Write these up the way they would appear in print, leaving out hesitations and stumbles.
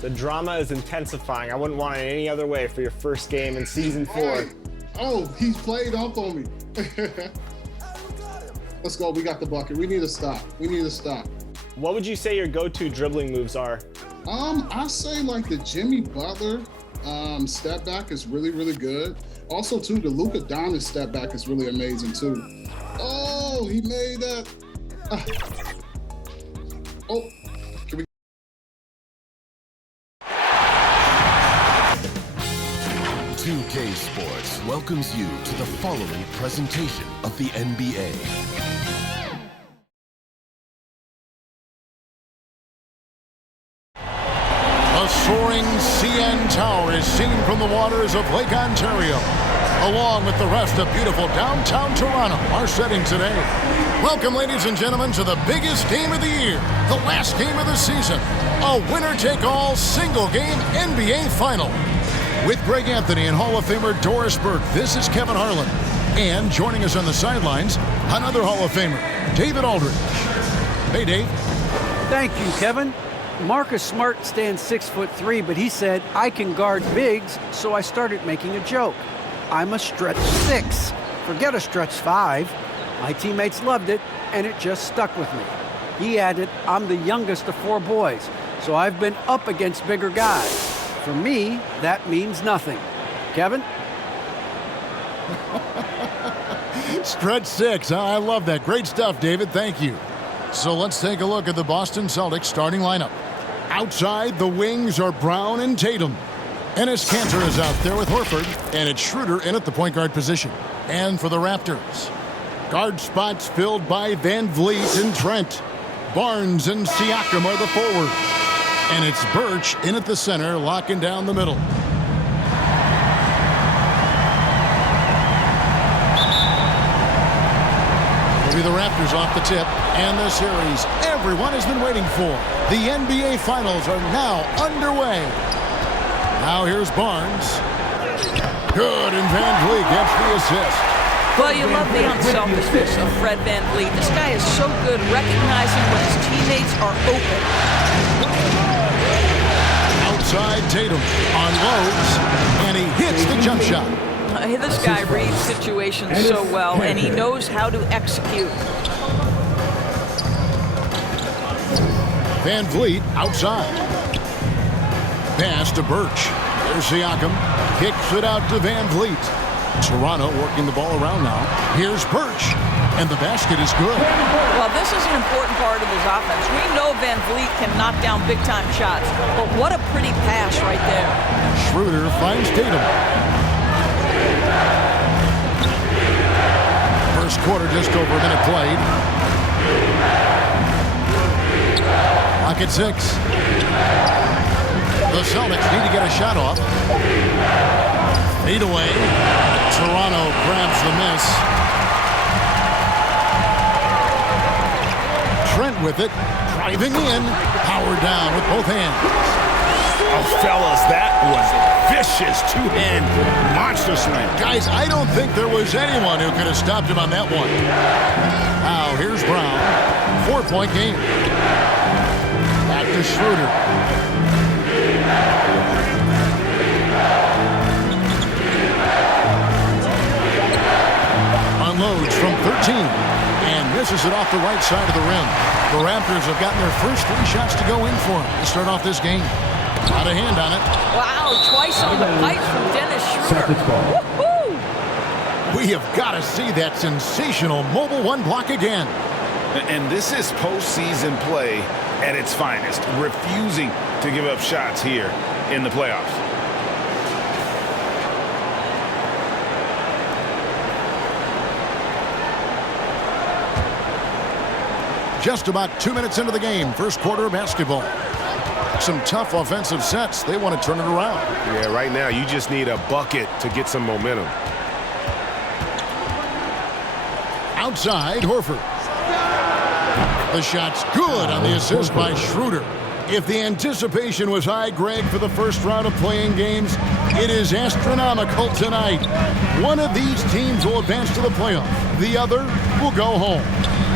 The drama is intensifying. I wouldn't want it any other way for your first game in Season 4. Oh, he's played up on me. Let's go. We got the bucket. We need to stop. What would you say your go-to dribbling moves are? I say like the Jimmy Butler step back is really, really good. Also, too, the Luka Doncic step back is really amazing too. Oh, he made that. Oh, can we? 2K Sports welcomes you to the following presentation of the NBA. A soaring CN Tower is seen from the waters of Lake Ontario, along with the rest of beautiful downtown Toronto, our setting today. Welcome, ladies and gentlemen, to the biggest game of the year, the last game of the season, a winner-take-all single-game NBA Final. With Greg Anthony and Hall of Famer Doris Burke, this is Kevin Harlan. And joining us on the sidelines, another Hall of Famer, David Aldridge. Hey, Dave. Thank you, Kevin. Marcus Smart stands 6'3", but he said, I can guard bigs, so I started making a joke. I'm a stretch 6. Forget a stretch 5. My teammates loved it, and it just stuck with me. He added, I'm the youngest of 4 boys, so I've been up against bigger guys. For me, that means nothing. Kevin? Stretch 6, huh? I love that. Great stuff, David. Thank you. So let's take a look at the Boston Celtics starting lineup. Outside, the wings are Brown and Tatum. Enes Kanter is out there with Horford, and it's Schroeder in at the point guard position. And for the Raptors, guard spots filled by Van Vliet and Trent. Barnes and Siakam are the forwards. And it's Birch in at the center, locking down the middle. It'll be the Raptors off the tip, and the series everyone has been waiting for. The NBA Finals are now underway. Now here's Barnes. Good, and Van Vliet gets the assist. Well, you love the unselfishness of Fred Van Vliet. This guy is so good recognizing when his teammates are open. Outside, Tatum unloads, and he hits the jump shot. This guy reads situations so well, and he knows how to execute. Van Vliet outside. Pass to Birch. There's Siakam. Kicks it out to Van Vliet. Toronto working the ball around now. Here's Birch, and the basket is good. Well, this is an important part of his offense. We know Van Vliet can knock down big-time shots, but what a pretty pass right there. Schroeder finds Tatum. First quarter, just over a minute played. Clock at 6. The Celtics need to get a shot off. Fade away. Toronto grabs the miss. Trent with it, driving in, power down with both hands. Oh, fellas, that was vicious two-hand monster slam. Guys, I don't think there was anyone who could have stopped him on that one. Now, here's Brown. 4-point game. Back to Schroeder. Unloads from 13 and misses it off the right side of the rim. The Raptors have gotten their first 3 shots to go in for him to start off this game. Not a hand on it. Wow, twice on the pipes from Dennis Schroeder. Woo-hoo! We have got to see that sensational mobile 1 block again. And this is postseason play at its finest, refusing to give up shots here in the playoffs. Just about 2 minutes into the game, first quarter of basketball. Some tough offensive sets. They want to turn it around. Yeah, right now you just need a bucket to get some momentum. Outside, Horford. The shot's good on the assist by Schroeder. If the anticipation was high, Greg, for the first round of playing games, it is astronomical tonight. One of these teams will advance to the playoff. The other will go home.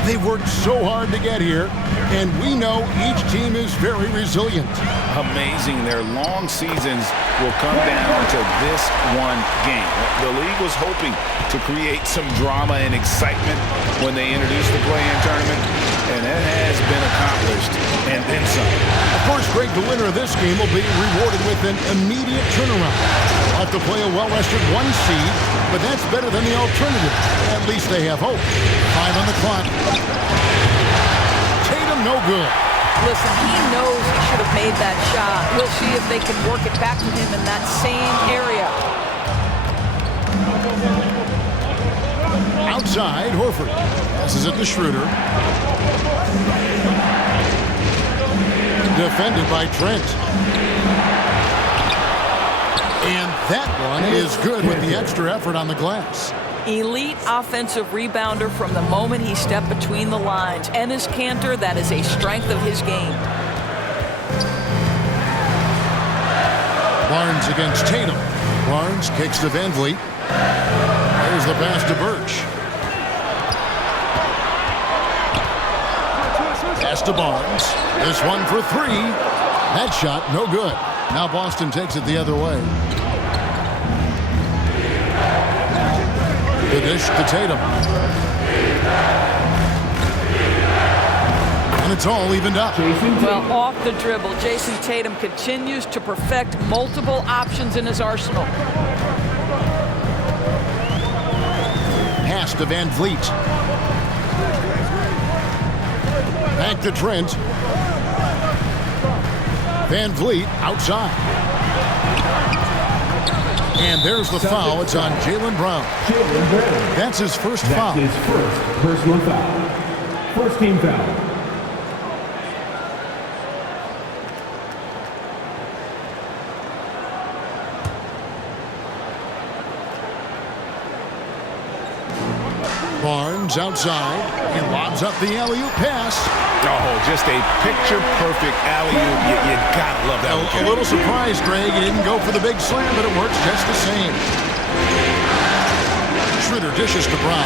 They worked so hard to get here, and we know each team is very resilient. Amazing. Their long seasons will come down to this one game. The league was hoping to create some drama and excitement when they introduced the play-in tournament, and that has been accomplished, and then some. Of course, Greg, the winner of this game will be rewarded with an immediate turnaround. They'll have to play a well-rested 1 seed, but that's better than the alternative. At least they have hope. 5 on the clock. Tatum, no good. Listen, he knows he should have made that shot. We'll see if they can work it back to him in that same area. Outside, Horford. Passes it to Schroeder. Defended by Trent. And that one is good with the extra effort on the glass. Elite offensive rebounder from the moment he stepped between the lines. Enes Kanter, that is a strength of his game. Barnes against Tatum. Barnes kicks to Van Vliet. There's the pass to Birch. Pass to Barnes. This one for 3. That shot, no good. Now Boston takes it the other way. The dish to Tatum. And it's all evened up. Well, off the dribble, Jason Tatum continues to perfect multiple options in his arsenal. Pass to Van Vliet. Back to Trent. Van Vliet outside. And there's the foul. It's on Jaylen Brown. That's his first foul. That's his first personal foul. First team foul. Barnes outside. He lobs up the alley-oop pass. Oh, just a picture-perfect alley-oop. You gotta love that. A little surprised, Greg. He didn't go for the big slam, but it works just the same. Schroeder dishes to Brown.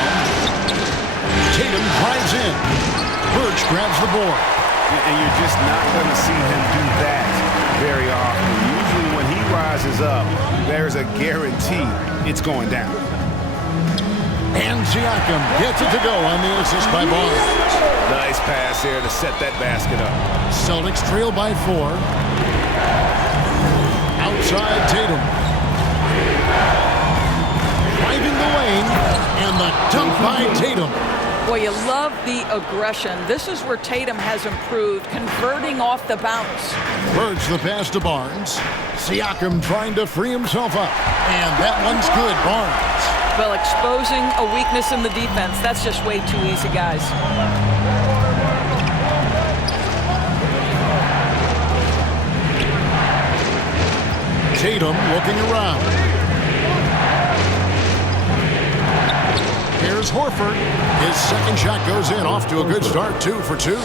Tatum drives in. Birch grabs the board. And you're just not going to see him do that very often. Usually when he rises up, there's a guarantee it's going down. And Siakam gets it to go on the assist by Barnes. Nice pass there to set that basket up. Celtics trail by 4. Outside Tatum. Driving the lane. And the dunk by Tatum. Boy, you love the aggression. This is where Tatum has improved, converting off the bounce. Birch the pass to Barnes. Siakam trying to free himself up. And that one's good, Barnes. Well, exposing a weakness in the defense, that's just way too easy, guys. Tatum looking around. Here's Horford. His second shot goes in, off to a good start, 2 for 2.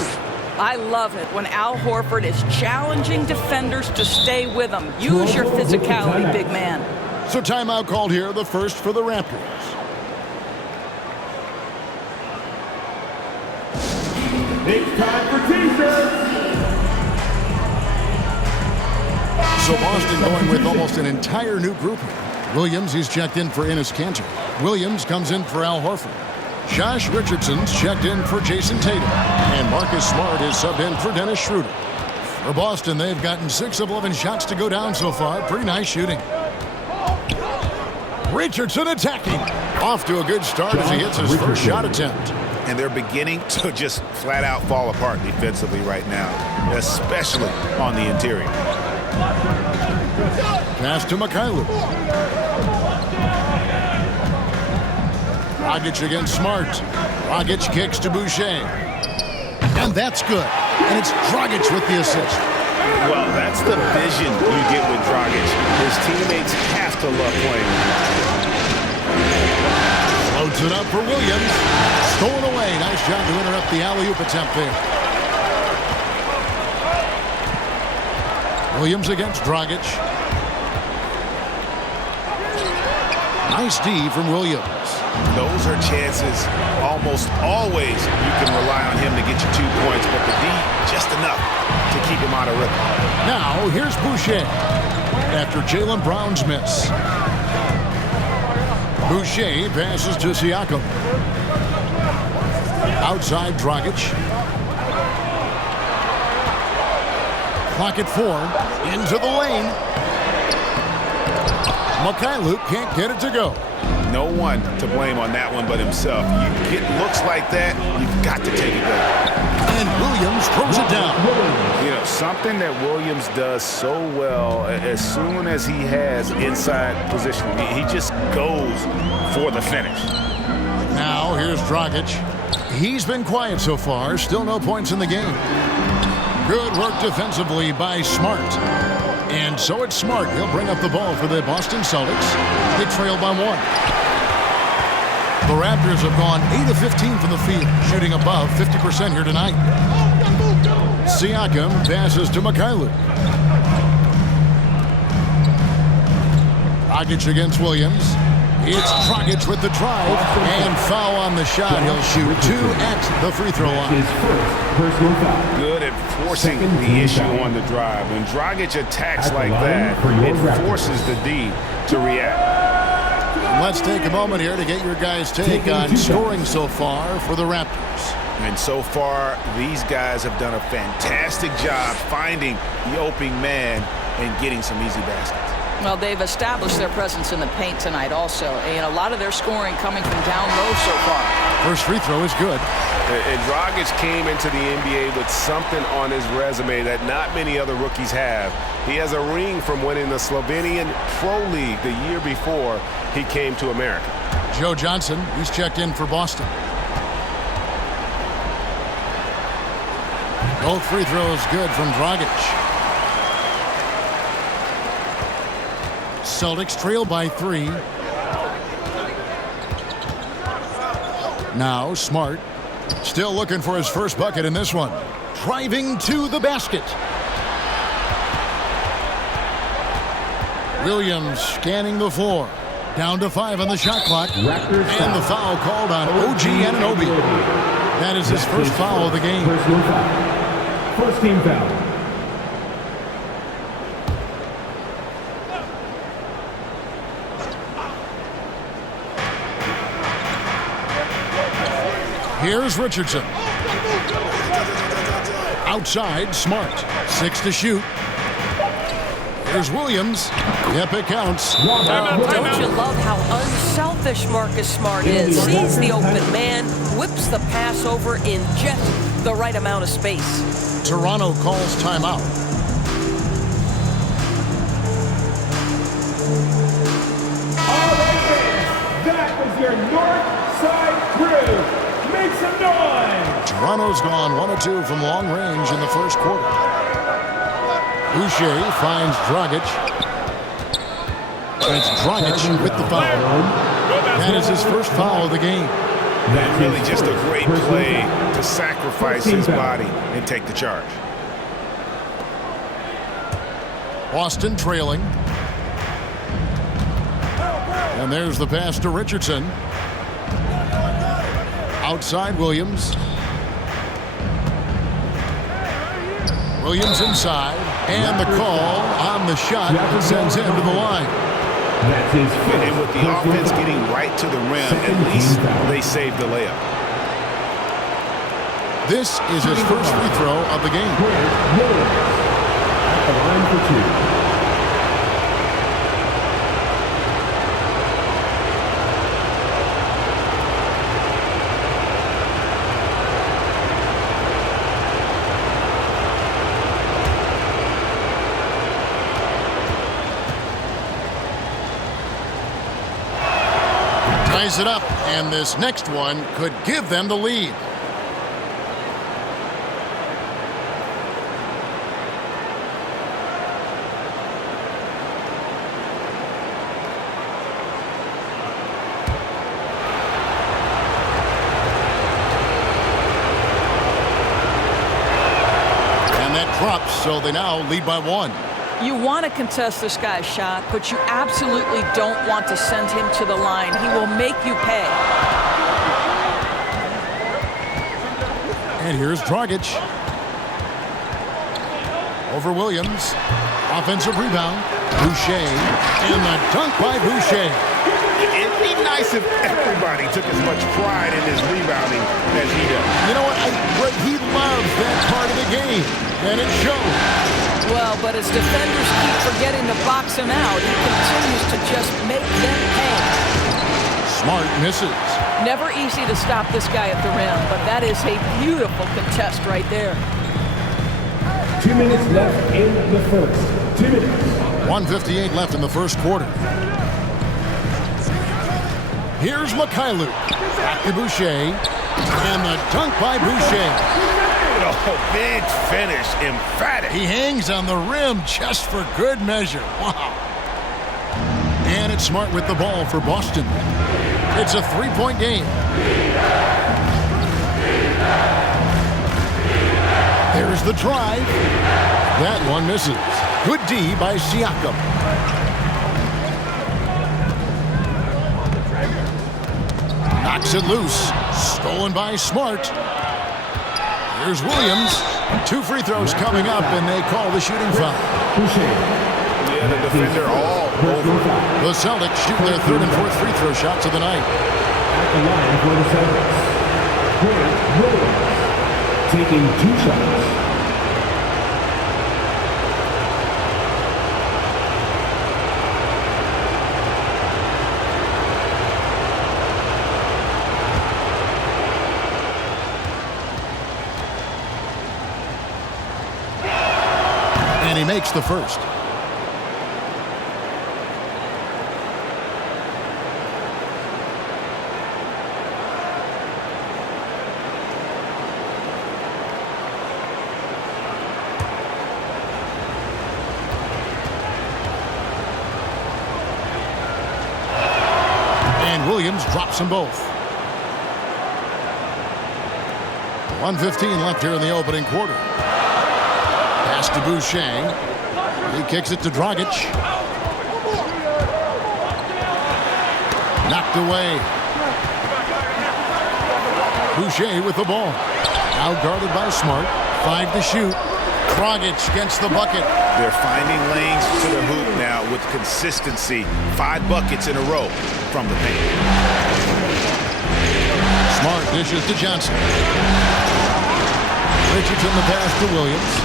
I love it when Al Horford is challenging defenders to stay with him. Use your physicality, big man. So timeout called here, the first for the Raptors. It's time for T-shirts. So Boston going with almost an entire new group here. Williams, he's checked in for Enes Kanter. Williams comes in for Al Horford. Josh Richardson's checked in for Jason Tatum. And Marcus Smart is subbed in for Dennis Schroeder. For Boston, they've gotten 6 of 11 shots to go down so far. Pretty nice shooting. Richardson attacking. Off to a good start as he hits his first shot attempt. And they're beginning to just flat out fall apart defensively right now, especially on the interior. Pass to Mikhailuk. Dragic against Smart. Dragic kicks to Boucher. And that's good. And it's Dragic with the assist. Well, that's the vision you get with Dragic. His teammates have to love playing with him. Loads it up for Williams. Stolen away. Nice job to interrupt the alley-oop attempt there. Williams against Dragic. Nice D from Williams. Those are chances almost always you can rely on him to get you 2 points, but the D, just enough to keep him out of rhythm. Now, here's Boucher after Jaylen Brown's miss. Boucher passes to Siakam. Outside Dragic. Clock at 4. Into the lane. Mikhailuk can't get it to go. No one to blame on that one but himself. You get looks like that, you've got to take it back. And Williams throws it down. You know, something that Williams does so well, as soon as he has inside positioning, he just goes for the finish. Now, here's Dragic. He's been quiet so far. Still no points in the game. Good work defensively by Smart. And so it's Smart. He'll bring up the ball for the Boston Celtics. They trail by 1. The Raptors have gone 8 of 15 from the field, shooting above 50% here tonight. Siakam passes to Mikhailuk. Dragic against Williams. It's Dragic with the drive, and foul on the shot. He'll shoot 2 at the free throw line. His first personal foul. Good at forcing the issue on the drive. When Dragic attacks like that, it forces the D to react. Let's take a moment here to get your guys' take on scoring so far for the Raptors. And so far, these guys have done a fantastic job finding the opening man and getting some easy baskets. Well, they've established their presence in the paint tonight also, and a lot of their scoring coming from down low so far. First free throw is good. And Dragic came into the NBA with something on his resume that not many other rookies have. He has a ring from winning the Slovenian Pro League the year before he came to America. Joe Johnson, he's checked in for Boston. Both free throws good from Dragic. Celtics trail by 3. Now Smart, still looking for his first bucket in this one. Driving to the basket. Williams scanning the floor. Down to 5 on the shot clock. Raptors and the foul called on OG Anunoby. That is his first foul of the game. Personal foul. First team foul. Here's Richardson. Outside, Smart. 6 to shoot. Here's Williams. Yep, it counts. Don't you love how unselfish Marcus Smart is? Sees the open man, whips the pass over in just the right amount of space. Toronto calls timeout. All right, fans, that was your North Side Crew. Make some noise! Toronto's gone 1 of 2 from long range in the first quarter. Boucher finds Dragic. It's Dragic with the foul. That is his first foul of the game. And really just a great play to sacrifice his body and take the charge. Boston trailing. And there's the pass to Richardson. Outside Williams. Williams inside. And the call on the shot that sends him to the line. That's his first. And with the offense getting right to the rim, at least they saved the layup. This is his first free throw of the game. At the line for 2. Ties it up, and this next one could give them the lead. And that drops, so they now lead by 1. You want to contest this guy's shot, but you absolutely don't want to send him to the line. He will make you pay. And here's Dragic. Over Williams. Offensive rebound. Boucher. And the dunk by Boucher. It'd be nice if everybody took as much pride in his rebounding as he does. You know what? He loves that part of the game, and it shows. Well, but as defenders keep forgetting to box him out, he continues to just make them pay. Smart misses. Never easy to stop this guy at the rim, but that is a beautiful contest right there. 2 minutes left in the first. 2 minutes. 1:58 left in the first quarter. Here's Mikhailuk. Back to Boucher. And the dunk by Boucher. Oh, big finish. Emphatic. He hangs on the rim just for good measure. Wow. And it's Smart with the ball for Boston. It's a 3-point game. There's the drive. That one misses. Good D by Siakam. Knocks it loose. Stolen by Smart. Here's Williams. 2 free throws coming up, and they call the shooting foul. Yeah, the defender all over. The Celtics shooting their 3rd and 4th free throw shots of the night. At the line for the Celtics, Grant Williams taking 2 shots. And he makes the first. And Williams drops them both. 1:15 left here in the opening quarter. Pass to Boucher. He kicks it to Dragic. Knocked away. Boucher with the ball. Now guarded by Smart. 5 to shoot. Dragic against the bucket. They're finding lanes to the hoop now with consistency. 5 buckets in a row from the paint. Smart dishes to Johnson. Richardson the pass to Williams.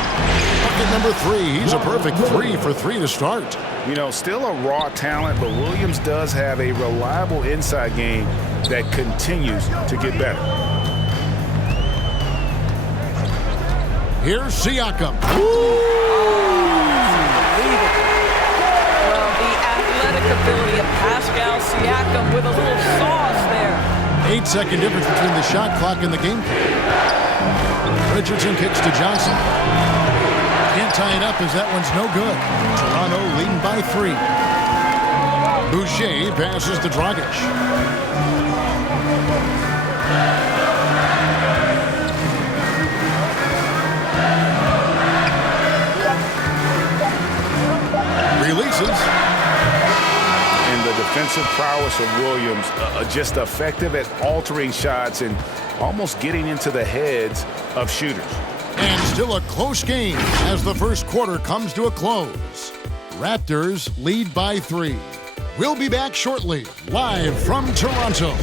Bucket number 3. He's a perfect 3 for 3 to start. You know, still a raw talent, but Williams does have a reliable inside game that continues to get better. Here's Siakam. Well, the athletic ability of Pascal Siakam with a little sauce there. 8-second difference between the shot clock and the game clock. Richardson kicks to Johnson. Can't tie it up as that one's no good. Toronto leading by 3. Boucher passes to Dragic. Releases. And the defensive prowess of Williams, just effective at altering shots and almost getting into the heads of shooters. And still a close game as the first quarter comes to a close. Raptors lead by 3. We'll be back shortly, live from Toronto.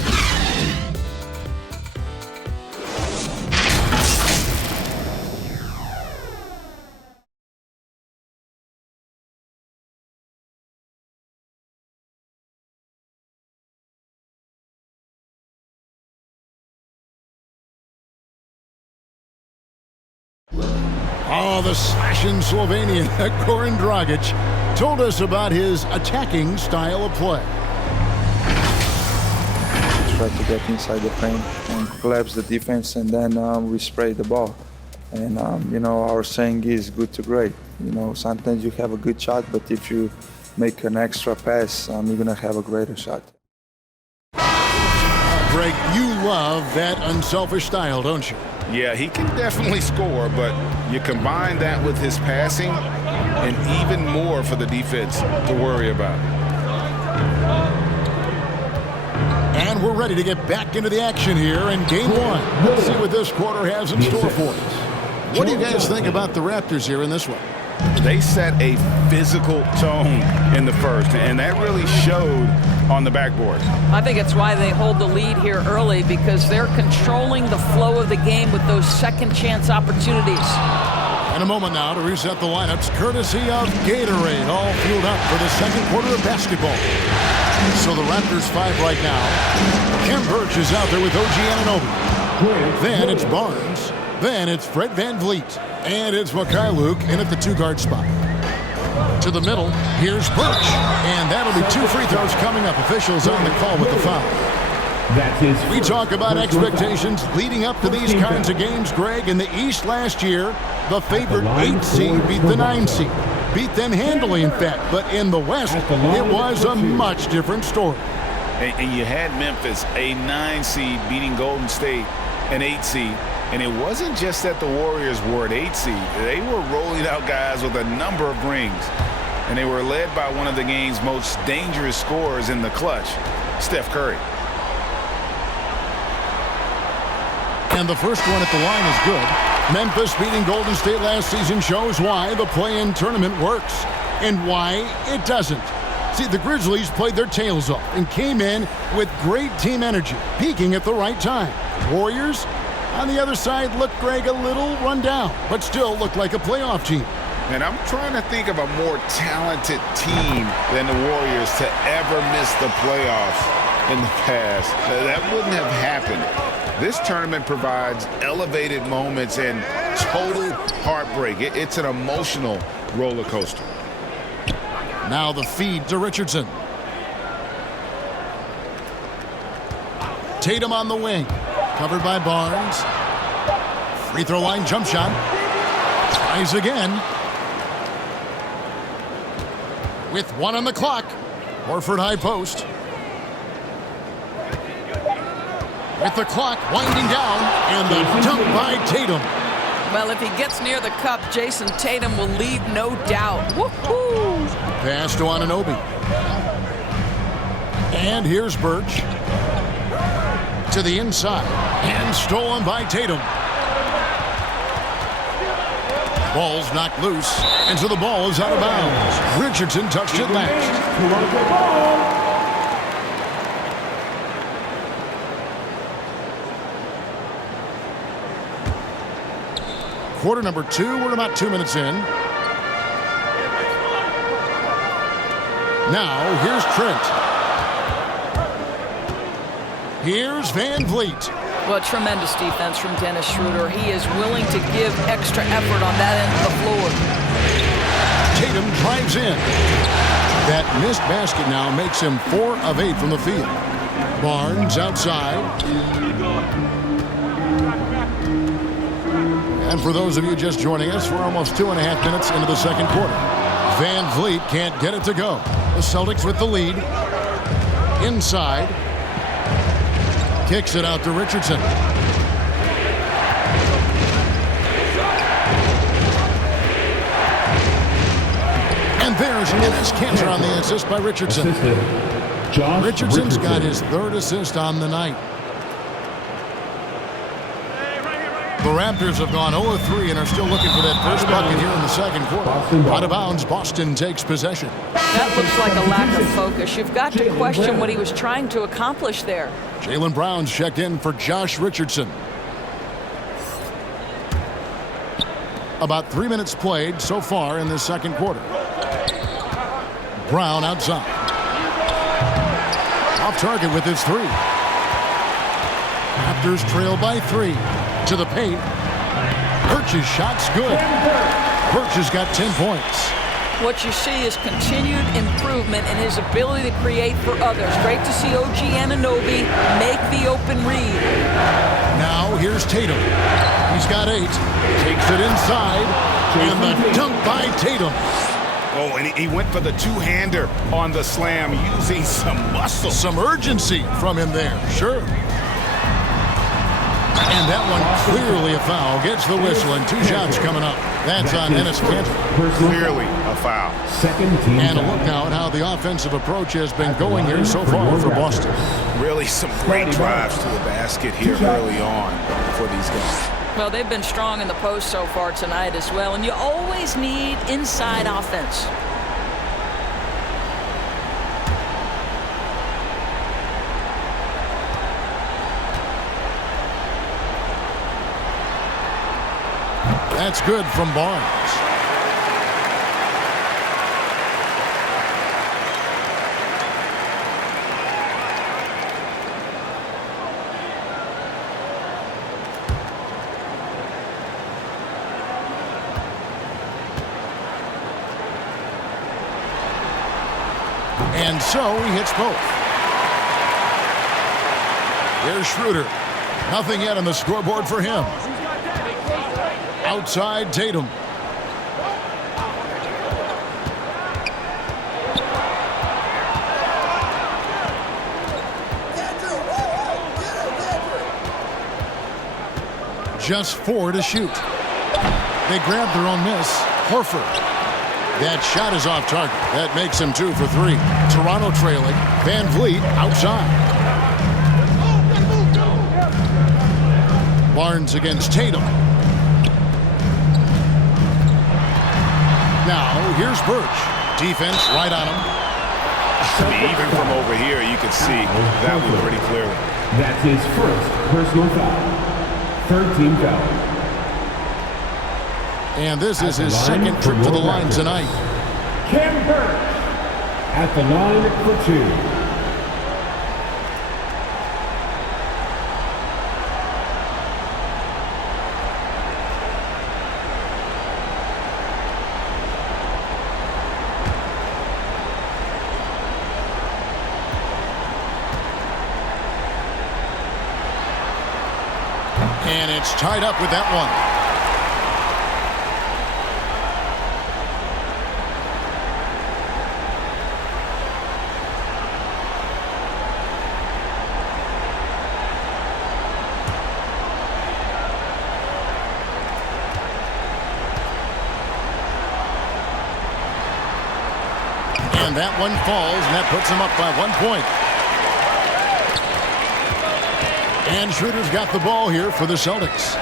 Oh, the slashing Slovenian Goran Dragic told us about his attacking style of play. Try to get inside the frame and collapse the defense, and then we spray the ball. And, you know, our saying is good to great. You know, sometimes you have a good shot, but if you make an extra pass, you're going to have a greater shot. Greg, you love that unselfish style, don't you? Yeah, he can definitely score, but you combine that with his passing, and even more for the defense to worry about. And we're ready to get back into the action here in game one. Let's see what this quarter has in store for us. What do you guys think about the Raptors here in this one? They set a physical tone in the first, and that really showed on the backboard. I think it's why they hold the lead here early, because they're controlling the flow of the game with those second chance opportunities. In a moment now to reset the lineups, courtesy of Gatorade, all fueled up for the second quarter of basketball. So the Raptors 5 right now. Kem Birch is out there with OG Anunoby. Then it's Barnes. Then it's Fred VanVleet. And it's Mikhailuk in at the 2-guard spot. To the middle, here's Birch. And that'll be 2 free throws coming up. Officials on the call with the foul. We talk about expectations leading up to these kinds of games, Greg. In the East last year, the favorite 8 seed beat the 9 seed. Beat them handily, in fact. But in the West, it was a much different story. And you had Memphis, a 9 seed, beating Golden State, an 8 seed. And it wasn't just that the Warriors were an 8 seed. They were rolling out guys with a number of rings. And they were led by one of the game's most dangerous scorers in the clutch, Steph Curry. And the first one at the line is good. Memphis beating Golden State last season shows why the play-in tournament works and why it doesn't. See, the Grizzlies played their tails off and came in with great team energy, peaking at the right time. Warriors, on the other side, looked, Greg, a little run down, but still looked like a playoff team. And I'm trying to think of a more talented team than the Warriors to ever miss the playoffs in the past. That wouldn't have happened. This tournament provides elevated moments and total heartbreak. It's an emotional roller coaster. Now the feed to Richardson. Tatum on the wing. Covered by Barnes. Free throw line jump shot. Tries again. With 1 on the clock. Horford high post. With the clock winding down, and the dunk by Tatum. Well, if he gets near the cup, Jason Tatum will leave no doubt. Woohoo! Pass to Anunoby. And here's Birch. To the inside. And stolen by Tatum. Ball's knocked loose. And so the ball is out of bounds. Richardson touched it last. Quarter number 2, we're about 2 minutes in. Now, here's Trent. Here's VanVleet. Well, tremendous defense from Dennis Schroeder. He is willing to give extra effort on that end of the floor. Tatum drives in. That missed basket now makes him 4 of 8 from the field. Barnes outside. And for those of you just joining us, we're almost 2.5 minutes into the second quarter. VanVleet can't get it to go. The Celtics with the lead. Inside. Kicks it out to Richardson. And there's Enes Kanter on the assist by Richardson. Richardson's got his 3rd assist on the night. The Raptors have gone 0-3 and are still looking for that first bucket here in the second quarter. Out of bounds, Boston takes possession. That looks like a lack of focus. You've got to question what he was trying to accomplish there. Jaylen Brown's checked in for Josh Richardson. About 3 minutes played so far in this second quarter. Brown outside. Off target with his 3. Raptors trail by 3. To the paint. Birch's shot's good. Birch has got 10 points. What you see is continued improvement in his ability to create for others. Great to see OG Anunoby make the open read. Now here's Tatum. He's got 8. Takes it inside. And the dunk by Tatum. Oh, and he went for the two-hander on the slam, using some muscle. Some urgency from him there, sure. And that one clearly a foul. Gets the whistle and 2 shots coming up. That's on Ennis Cantor. Clearly a foul. Second team. And a look now at how the offensive approach has been going here so far for Boston. Really some great drives to the basket here early on for these guys. Well, they've been strong in the post so far tonight as well, and you always need inside offense. That's good from Barnes. And so he hits both. Here's Schroeder. Nothing yet on the scoreboard for him. Outside Tatum. Just 4 to shoot. They grab their own miss. Horford. That shot is off target. That makes him 2 for 3. Toronto trailing. Van Vliet outside. Barnes against Tatum. Now, here's Birch. Defense right on him. I mean, even from over here, you can see that one pretty clearly. That's his first personal foul. Third team foul. And this is his second trip to the line tonight. Ken Birch at the line for 2. And it's tied up with that one. And that one falls, and that puts him up by 1 point. And Schroeder's got the ball here for the Celtics.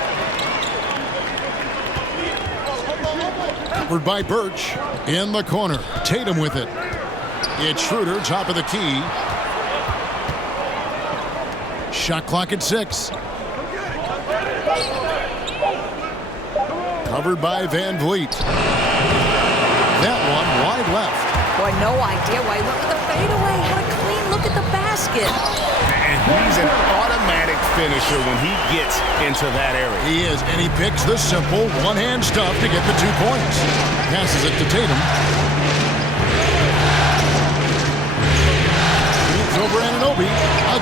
Covered by Birch in the corner. Tatum with it. It's Schroeder, top of the key. Shot clock at 6. Covered by Van Vliet. That one wide left. Boy, no idea why. Look at the fadeaway. Had a clean look at the basket. And he's an automatic finisher when he gets into that area. He is, and he picks the simple one-hand stuff to get the 2 points. Passes it to Tatum. It's over Anunoby.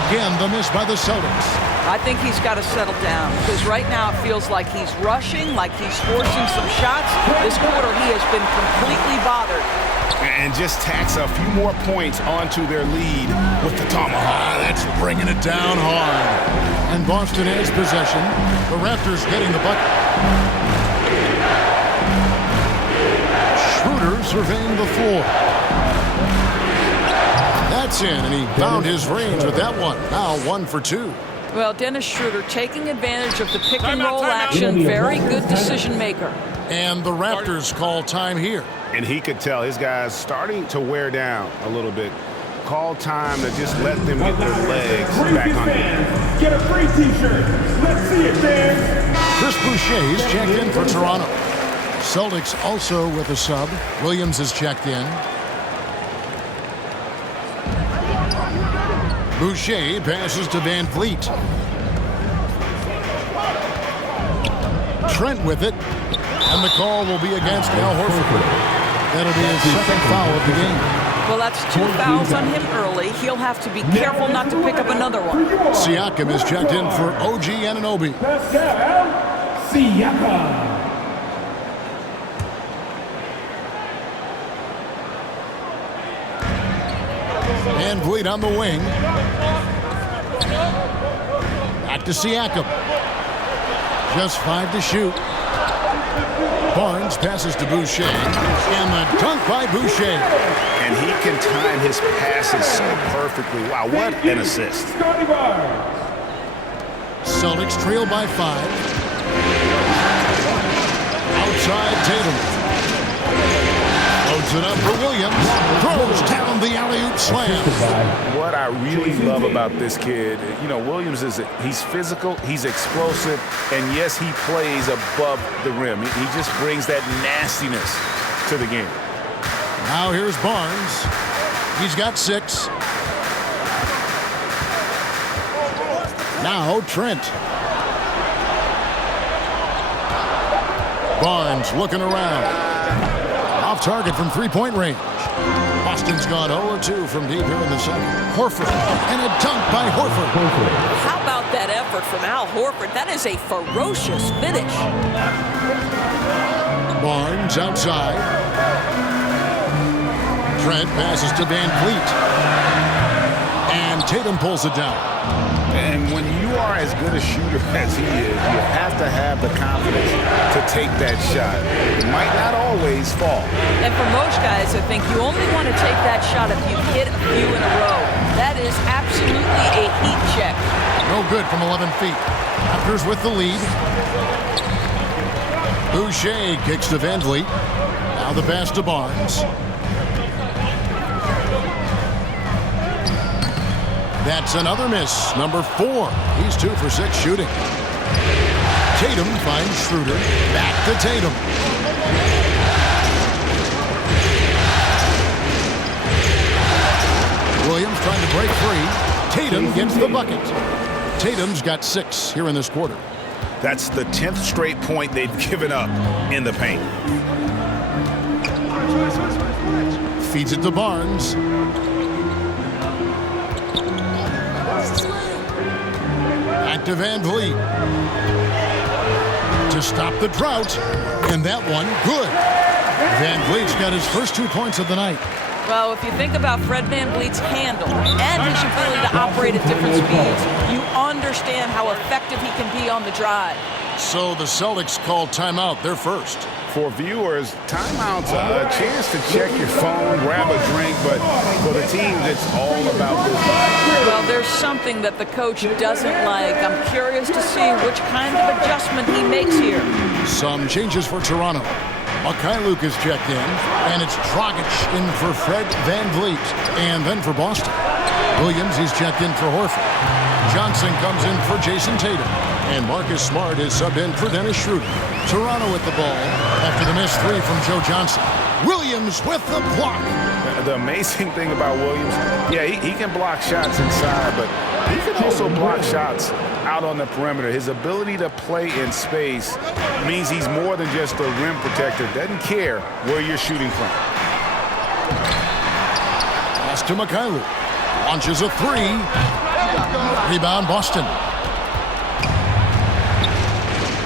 Again, the miss by the Celtics. I think he's got to settle down because right now it feels like he's rushing, like he's forcing some shots. This quarter he has been completely bothered. And just tacks a few more points onto their lead with the tomahawk. That's bringing it down hard. And Boston has possession. The Raptors getting the bucket. Schroeder surveying the floor. That's in, and he found his range with that one. Now 1 for 2. Well, Dennis Schroeder taking advantage of the pick and roll action. Very good decision maker. And the Raptors call time here. And he could tell his guys starting to wear down a little bit. Call time to just let them get their legs back on fans, get a free t-shirt. Let's see it, fans. Chris Boucher is checked in for Toronto. Celtics also with a sub. Williams is checked in. Boucher passes to Van Vliet. Trent with it. And the call will be against Al Horford. That'll be his second foul of the game. Well, that's 2 fouls on him early. He'll have to be careful not to pick up another one. Siakam is checked in for OG Anunoby. Siakam. Van Vliet on the wing. Back to Siakam. Just 5 to shoot. Barnes passes to Boucher, and the dunk by Boucher. And he can time his passes so perfectly. Wow, what an assist. Celtics trail by 5. Outside Tatum. Loads it up for Williams. Throws down the alley-oop slam. What I really love about this kid, you know, Williams he's physical, he's explosive, and yes, he plays above the rim. He just brings that nastiness to the game. Now here's Barnes. He's got 6. Now Trent. Barnes looking around. Off target from three-point range. Boston's gone 0-2 from deep here in the second. Horford, and a dunk by Horford. How about that effort from Al Horford? That is a ferocious finish. Barnes outside. Trent passes to Van Vliet. And Tatum pulls it down. And when you are as good a shooter as he is, you have to have the confidence to take that shot. It might not always fall. And for most guys, I think you only want to take that shot if you hit a few in a row. That is absolutely a heat check. No good from 11 feet. Raptors with the lead. Boucher kicks to Van Vliet. Now the pass to Barnes. That's another miss. Number 4. He's 2 for 6 shooting. Tatum finds Schroeder. Back to Tatum. Williams trying to break free. Tatum gets the bucket. Tatum's got 6 here in this quarter. That's the 10th straight point they've given up in the paint. Feeds it to Barnes. Back to Van Vliet. To stop the drought. And that one, good. Van Vliet's got his first 2 points of the night. Well, if you think about Fred VanVleet's handle and his ability to operate at different speeds, you understand how effective he can be on the drive. So the Celtics called timeout. They're first. For viewers, timeout's a chance to check your phone, grab a drink, but for the teams, it's all about this. Well, there's something that the coach doesn't like. I'm curious to see which kind of adjustment he makes here. Some changes for Toronto. Mikhailuk is checked in, and it's Dragic in for Fred VanVleet, and then for Boston. Williams, he's checked in for Horford. Johnson comes in for Jason Tatum, and Marcus Smart is subbed in for Dennis Schroeder. Toronto with the ball after the missed 3 from Joe Johnson. Williams with the block. The amazing thing about Williams, yeah, he can block shots inside, but he can also block shots out on the perimeter. His ability to play in space means he's more than just a rim protector. Doesn't care where you're shooting from. Pass to Mikhailuk. Launches a 3. Rebound Boston.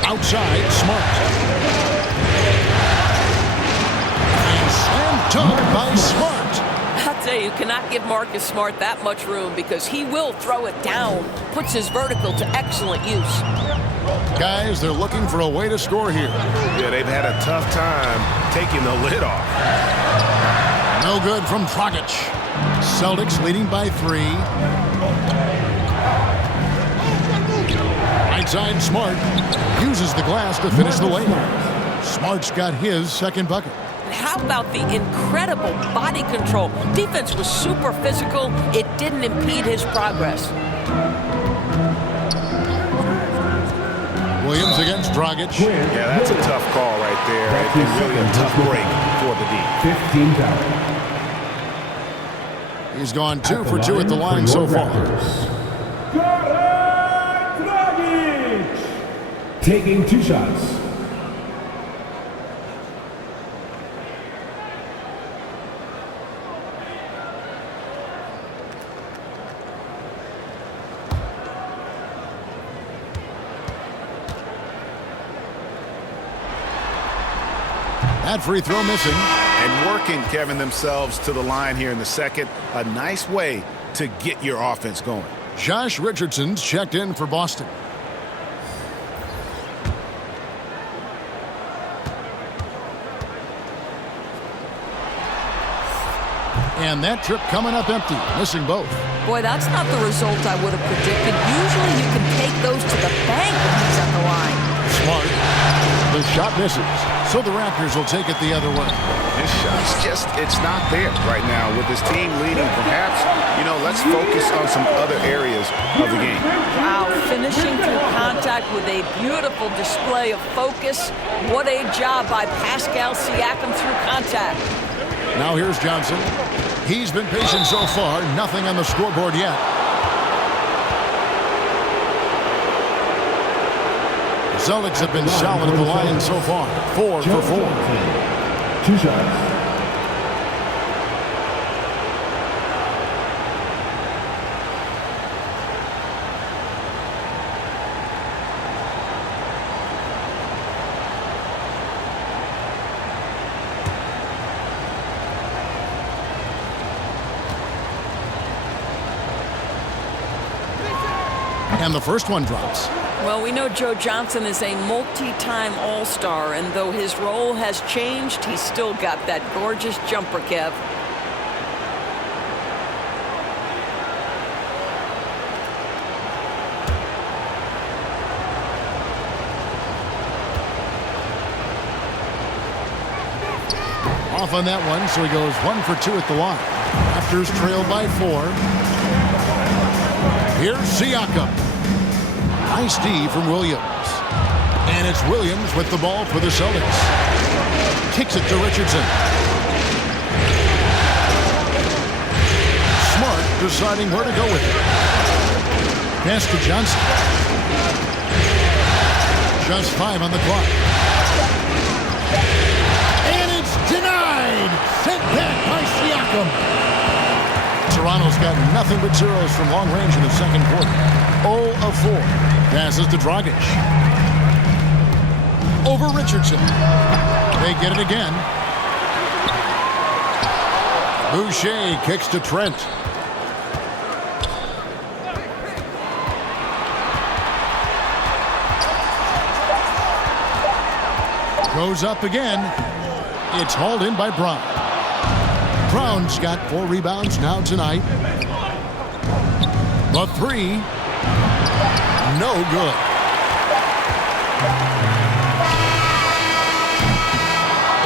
Outside, Smart. And slam dunk by Smart. I'll tell you cannot give Marcus Smart that much room because he will throw it down. Puts his vertical to excellent use. Guys, they're looking for a way to score here. Yeah, they've had a tough time taking the lid off. No good from Dragic. Celtics leading by 3. Right side, Smart uses the glass to finish the layup. Smart's got his second bucket. How about the incredible body control? Defense was super physical. It didn't impede his progress. Williams against Dragic. Yeah, that's a tough call right there. It's really a tough break for the D. 15 foul. He's gone 2 for 2 at the line so far. Dragic taking 2 shots. That free throw missing. And working, Kevin, themselves to the line here in the second. A nice way to get your offense going. Josh Richardson's checked in for Boston. And that trip coming up empty, missing both. Boy, that's not the result I would have predicted. Usually you can take those to the bank when he's at the line. Smart. The shot misses. So the Raptors will take it the other way. His shot's it's not there right now with his team leading. Perhaps, let's focus on some other areas of the game. Wow, finishing through contact with a beautiful display of focus. What a job by Pascal Siakam through contact. Now here's Johnson. He's been patient so far. Nothing on the scoreboard yet. The Celtics have been solid at the line so far. 4 for 4. 2 shots. And the first one drops. Well, we know Joe Johnson is a multi-time All-Star, and though his role has changed, he's still got that gorgeous jumper, Kev. Off on that one, so he goes 1 for 2 at the line. Raptors trailed by 4. Here's Siakam. Nice D from Williams. And it's Williams with the ball for the Celtics. Kicks it to Richardson. Smart deciding where to go with it. Pass to Johnson. Just 5 on the clock. And it's denied. Sent back by Siakam. Toronto's got nothing but zeros from long range in the second quarter. 0 of 4. Passes to Dragic. Over Richardson. They get it again. Boucher kicks to Trent. Goes up again. It's hauled in by Brown. Brown's got 4 rebounds now tonight. The 3. No good.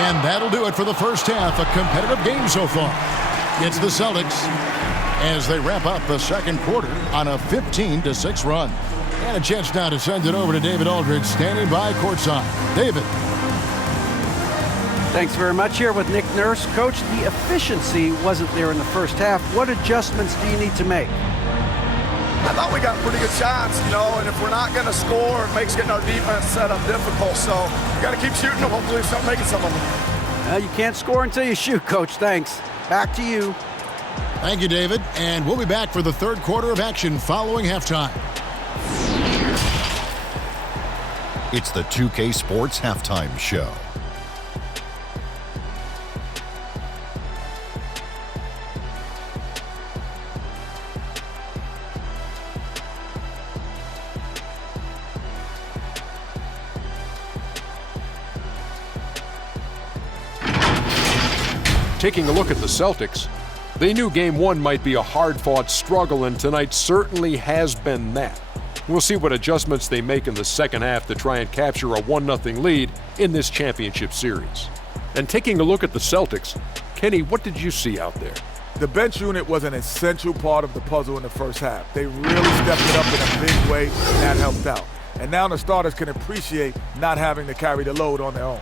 And that'll do it for the first half. A competitive game so far. It's the Celtics as they wrap up the second quarter on a 15-6 run. And a chance now to send it over to David Aldridge, standing by courtside. David. Thanks very much. Here with Nick Nurse. Coach, the efficiency wasn't there in the first half. What adjustments do you need to make? I thought we got pretty good shots, and if we're not going to score, it makes getting our defense set up difficult. So we got to keep shooting and hopefully start making some of them. You can't score until you shoot, Coach. Thanks. Back to you. Thank you, David. And we'll be back for the third quarter of action following halftime. It's the 2K Sports Halftime Show. Taking a look at the Celtics, they knew Game 1 might be a hard-fought struggle, and tonight certainly has been that. We'll see what adjustments they make in the second half to try and capture a 1-0 lead in this championship series. And taking a look at the Celtics, Kenny, what did you see out there? The bench unit was an essential part of the puzzle in the first half. They really stepped it up in a big way, and that helped out. And now the starters can appreciate not having to carry the load on their own.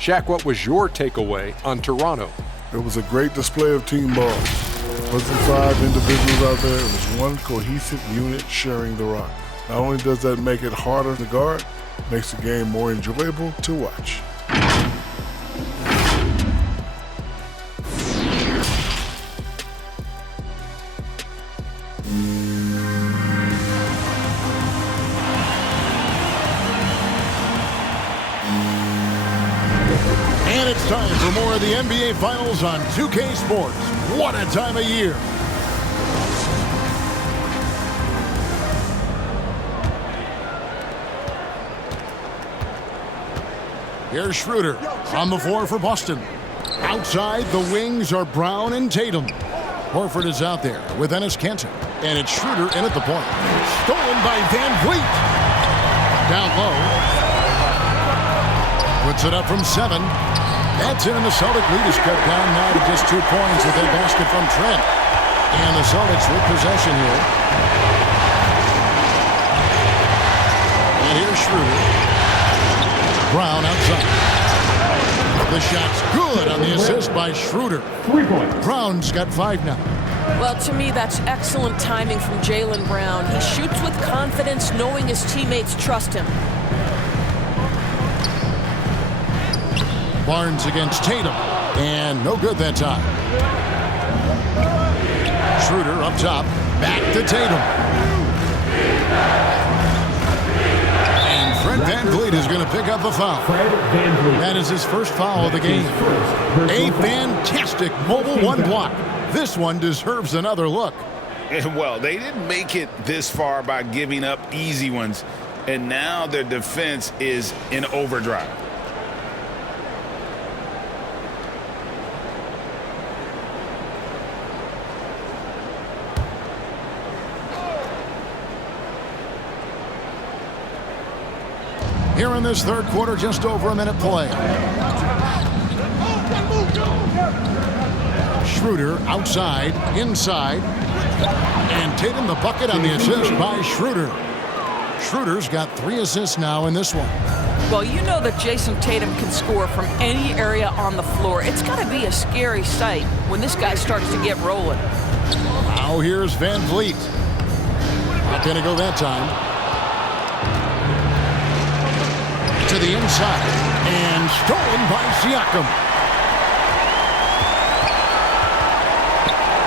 Shaq, what was your takeaway on Toronto? It was a great display of team ball. It wasn't 5 individuals out there. It was one cohesive unit sharing the rock. Not only does that make it harder to guard, it makes the game more enjoyable to watch. And it's time for more of the NBA Finals on 2K Sports. What a time of year. Here's Schroeder on the floor for Boston. Outside, the wings are Brown and Tatum. Horford is out there with Enes Kanter. And it's Schroeder in at the point. Stolen by Van Vliet. Down low. Puts it up from 7. That's in, and the Celtic lead is cut down now to just 2 points with a basket from Trent. And the Celtics with possession here. And here's Schroeder. Brown outside. The shot's good on the assist by Schroeder. 3 points. Brown's got 5 now. Well, to me, that's excellent timing from Jaylen Brown. He shoots with confidence, knowing his teammates trust him. Barnes against Tatum. And no good that time. Schroeder up top. Back to Tatum. Fred VanVleet is going to pick up a foul. That is his first foul of the game. A fantastic mobile 1 block. This one deserves another look. Well, they didn't make it this far by giving up easy ones, and now their defense is in overdrive. Here in this third quarter, just over a minute play. Schroeder outside, inside. And Tatum the bucket on the assist by Schroeder. Schroeder's got 3 assists now in this one. Well, you know that Jason Tatum can score from any area on the floor. It's got to be a scary sight when this guy starts to get rolling. Now here's Van Vliet. Not going to go that time. To the inside, and stolen by Siakam.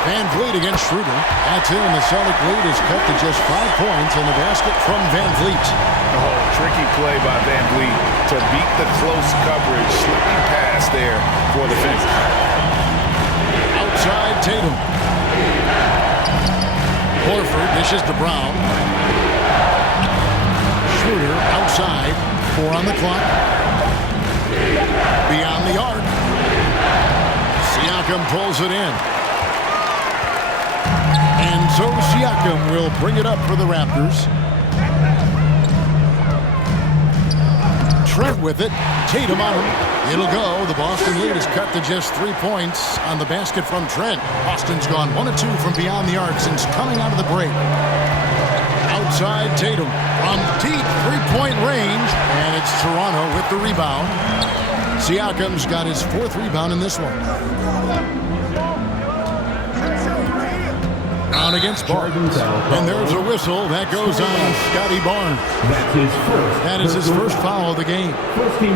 Van Vliet against Schroeder. That's in, and the Celtic lead is cut to just 5 points in the basket from Van Vliet. Oh, tricky play by Van Vliet to beat the close coverage, slipping pass there for the fence. Outside Tatum. Horford dishes to Brown. Schroeder outside. 4 on the clock. Beyond the arc. Siakam pulls it in. And so Siakam will bring it up for the Raptors. Trent with it. Tatum on him. It'll go. The Boston lead is cut to just 3 points on the basket from Trent. Boston's gone 1 of 2 from beyond the arc since coming out of the break. Outside Tatum from deep 3-point range, and it's Toronto with the rebound. Siakam's got his 4th rebound in this one. Down against Barnes, and there's a whistle that goes on Scotty Barnes. That is his first foul of the game.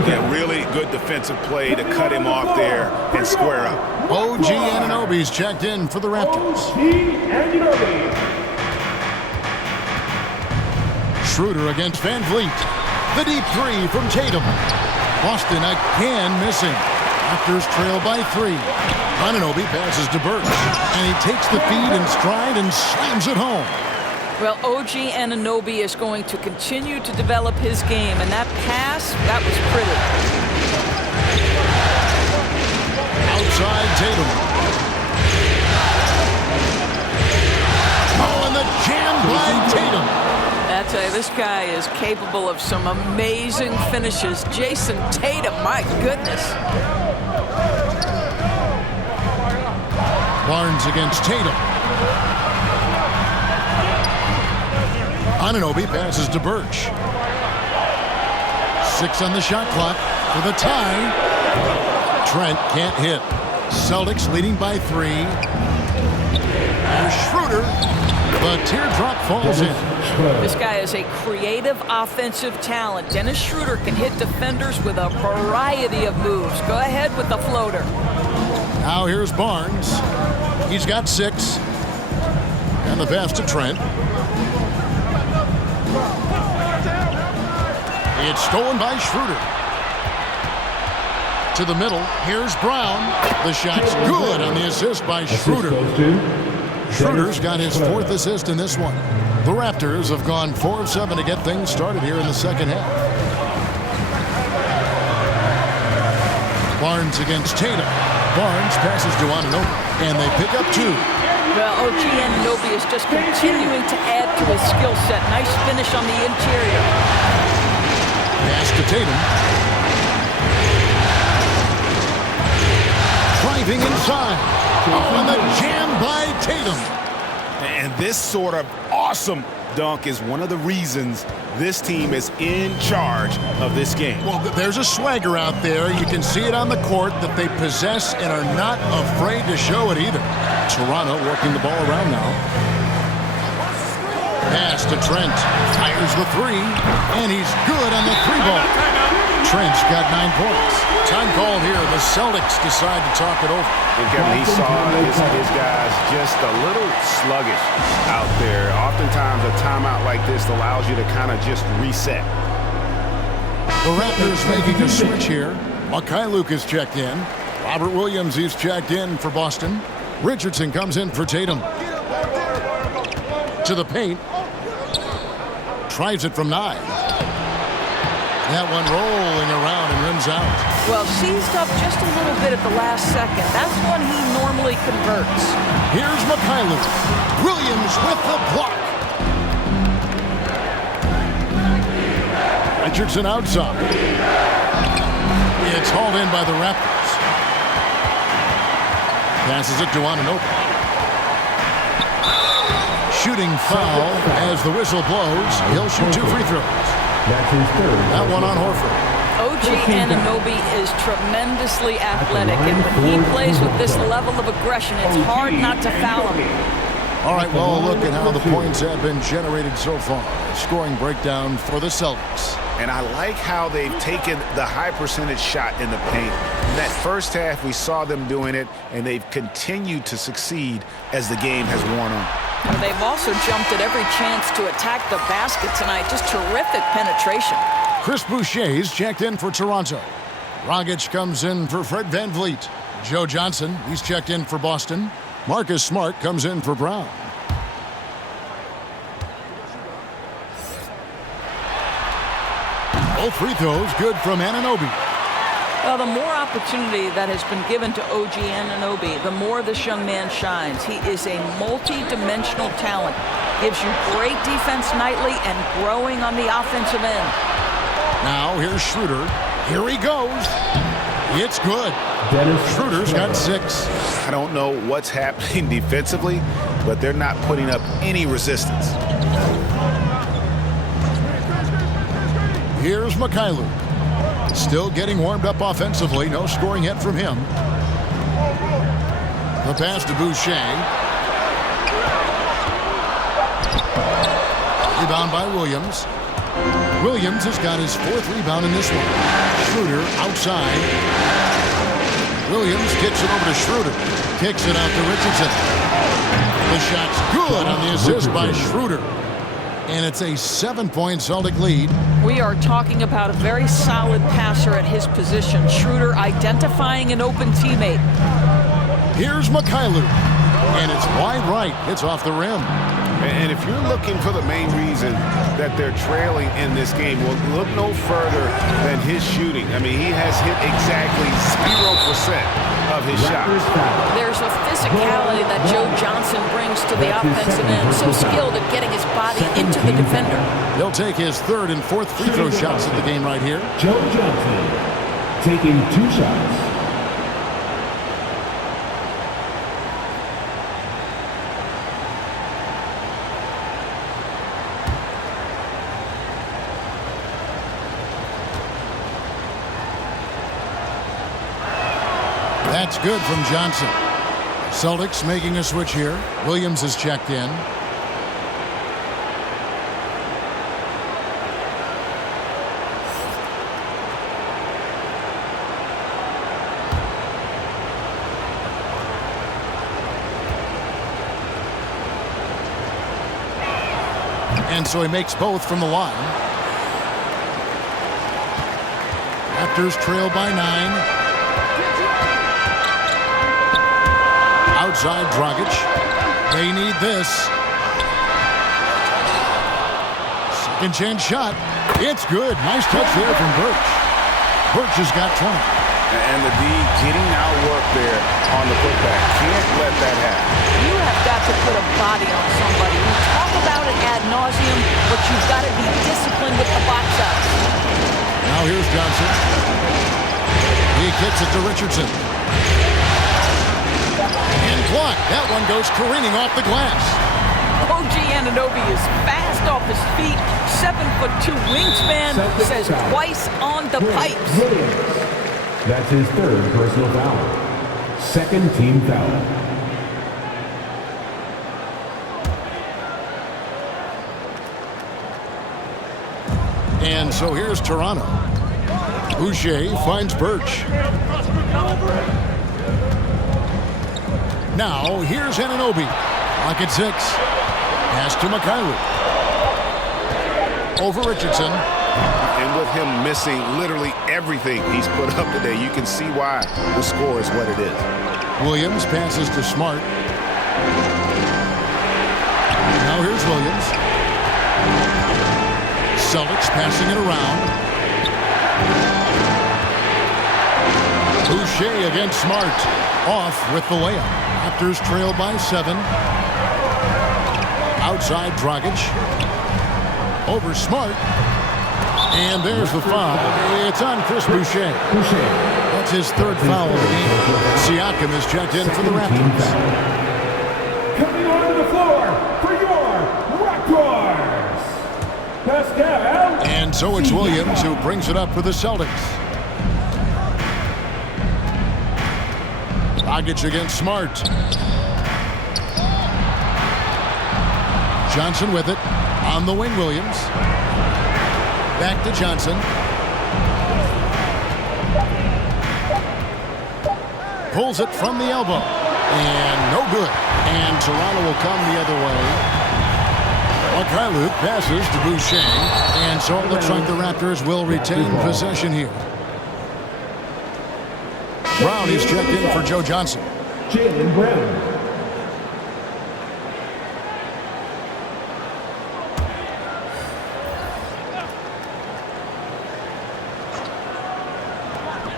Yeah, really good defensive play to cut him off there and square up. OG Anunoby's checked in for the Raptors. Schroeder against Van Vliet. The deep 3 from Tatum. Boston again missing. Raptors trail by 3. Anunoby passes to Burks, and he takes the feed in stride and slams it home. Well, OG Anunoby is going to continue to develop his game, and that pass, that was pretty. Outside Tatum. Oh, and the jam by Tatum. I tell you, this guy is capable of some amazing finishes. Jason Tatum, my goodness. Barnes against Tatum. Anunoby passes to Birch. 6 on the shot clock for the tie. Trent can't hit. Celtics leading by 3. Here's Schroeder. The teardrop falls in. This guy is a creative offensive talent. Dennis Schroeder can hit defenders with a variety of moves. Go ahead with the floater. Now here's Barnes. He's got 6. And the pass to Trent. It's stolen by Schroeder. To the middle. Here's Brown. The shot's good on the assist by Schroeder. Schroeder's got his 4th assist in this one. The Raptors have gone 4 of 7 to get things started here in the second half. Barnes against Tatum. Barnes passes to Anunoby, and they pick up 2. Well, OG Anunoby is just continuing to add to his skill set. Nice finish on the interior. Pass to Tatum. Driving inside. Oh, and the jam by Tatum. And this sort of awesome dunk is one of the reasons this team is in charge of this game. Well, there's a swagger out there. You can see it on the court that they possess and are not afraid to show it either. Toronto working the ball around now. Pass to Trent. Fires the 3, and he's good on the 3-ball. Trent's got 9 points. Time called here. The Celtics decide to talk it over. And Kevin, he saw his guys just a little sluggish out there. Oftentimes, a timeout like this allows you to kind of just reset. The Raptors making a switch here. Mikhailuk is checked in. Robert Williams is checked in for Boston. Richardson comes in for Tatum. To the paint. Tries it from 9. That one rolling around and rims out. Well, seized up just a little bit at the last second. That's when he normally converts. Here's Mikhailuk. Williams with the block. Richardson outside. It's hauled in by the Raptors. Passes it to Anunoby. Shooting foul as the whistle blows. He'll shoot 2 free throws. That's his third. That one on Horford. OG Anunoby is tremendously athletic, and when he plays with this level of aggression, it's hard not to foul him. All right, well, look at how the points have been generated so far. Scoring breakdown for the Celtics. And I like how they've taken the high percentage shot in the paint. In that first half, we saw them doing it, and they've continued to succeed as the game has worn on. And they've also jumped at every chance to attack the basket tonight. Just terrific penetration. Chris Boucher's checked in for Toronto. Dragic comes in for Fred VanVleet. Joe Johnson, he's checked in for Boston. Marcus Smart comes in for Brown. Both free throws good from Anunoby. Well, the more opportunity that has been given to OG Anunoby, the more this young man shines. He is a multi-dimensional talent. Gives you great defense nightly and growing on the offensive end. Now here's Schroeder. Here he goes. It's good. Schroeder's got 6. I don't know what's happening defensively, but they're not putting up any resistance. Here's Mikhailuk. Still getting warmed up offensively. No scoring yet from him. The pass to Boucher. Rebound by Williams. Williams has got his 4th rebound in this one. Schroeder outside. Williams kicks it over to Schroeder. Kicks it out to Richardson. The shot's good on the assist by Schroeder. And it's a 7-point Celtic lead. We are talking about a very solid passer at his position. Schroeder identifying an open teammate. Here's Mikhailuk. And it's wide right. It's off the rim. And if you're looking for the main reason that they're trailing in this game, well, look no further than his shooting. I mean, he has hit exactly 0% of his shots. There's a physicality that Joe Johnson brings to the offensive end. So skilled at getting his body into the defender. He'll take his 3rd and 4th free throw shots of the game right here. Joe Johnson taking 2 shots. That's good from Johnson. Celtics making a switch here. Williams is checked in. And so he makes both from the line. Raptors trail by 9. Outside Dragic. They need this. Second chance shot. It's good. Nice touch there from Birch. Birch has got 20. And the D getting out work there on the putback. Can't let that happen. You have got to put a body on somebody. We talk about it ad nauseum, but you've got to be disciplined with the box outs. Now here's Johnson. He kicks it to Richardson. And blocked. That one goes careening off the glass. OG Anunoby is fast off his feet. 7'2" wingspan, says twice on the pipes. That's his third personal foul. Second team foul. And so here's Toronto. Boucher finds Birch. Now here's Anunoby. Pocket 6. Pass to Mikhailuk. Over Richardson. And with him missing literally everything he's put up today, you can see why the score is what it is. Williams passes to Smart. Now here's Williams. Celtics passing it around. Boucher against Smart. Off with the layup. Raptors trail by 7. Outside Dragic. Over Smart. And there's the foul. It's on Chris Boucher. That's his third foul of the game. Siakam is checked in for the Raptors. Coming onto the floor for your Raptors, Pascal. And so it's Williams who brings it up for the Celtics. Dragic against Smart. Johnson with it. On the wing, Williams. Back to Johnson. Pulls it from the elbow. And no good. And Toronto will come the other way. Mikhailuk passes to Boucher. And so it looks like the Raptors will retain possession here. Brown is checked in for Joe Johnson. Jaylen Brown.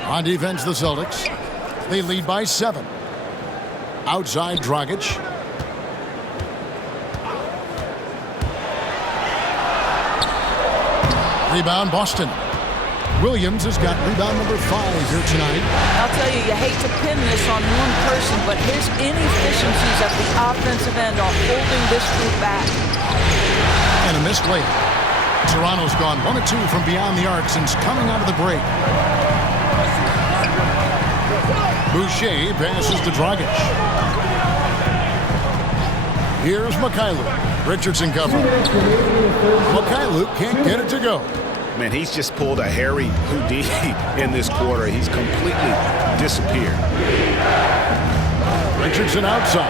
On defense, the Celtics. They lead by 7. Outside, Dragic. Rebound, Boston. Williams has got rebound number 5 here tonight. I'll tell you, you hate to pin this on one person, but his inefficiencies at the offensive end are holding this group back. And a missed layup. Toronto's gone 1 of 2 from beyond the arc since coming out of the break. Boucher passes to Dragic. Here's Mikhailuk. Richardson covering. Mikhailuk can't get it to go. Man, he's just pulled a Harry Houdini in this quarter. He's completely disappeared. Richardson outside.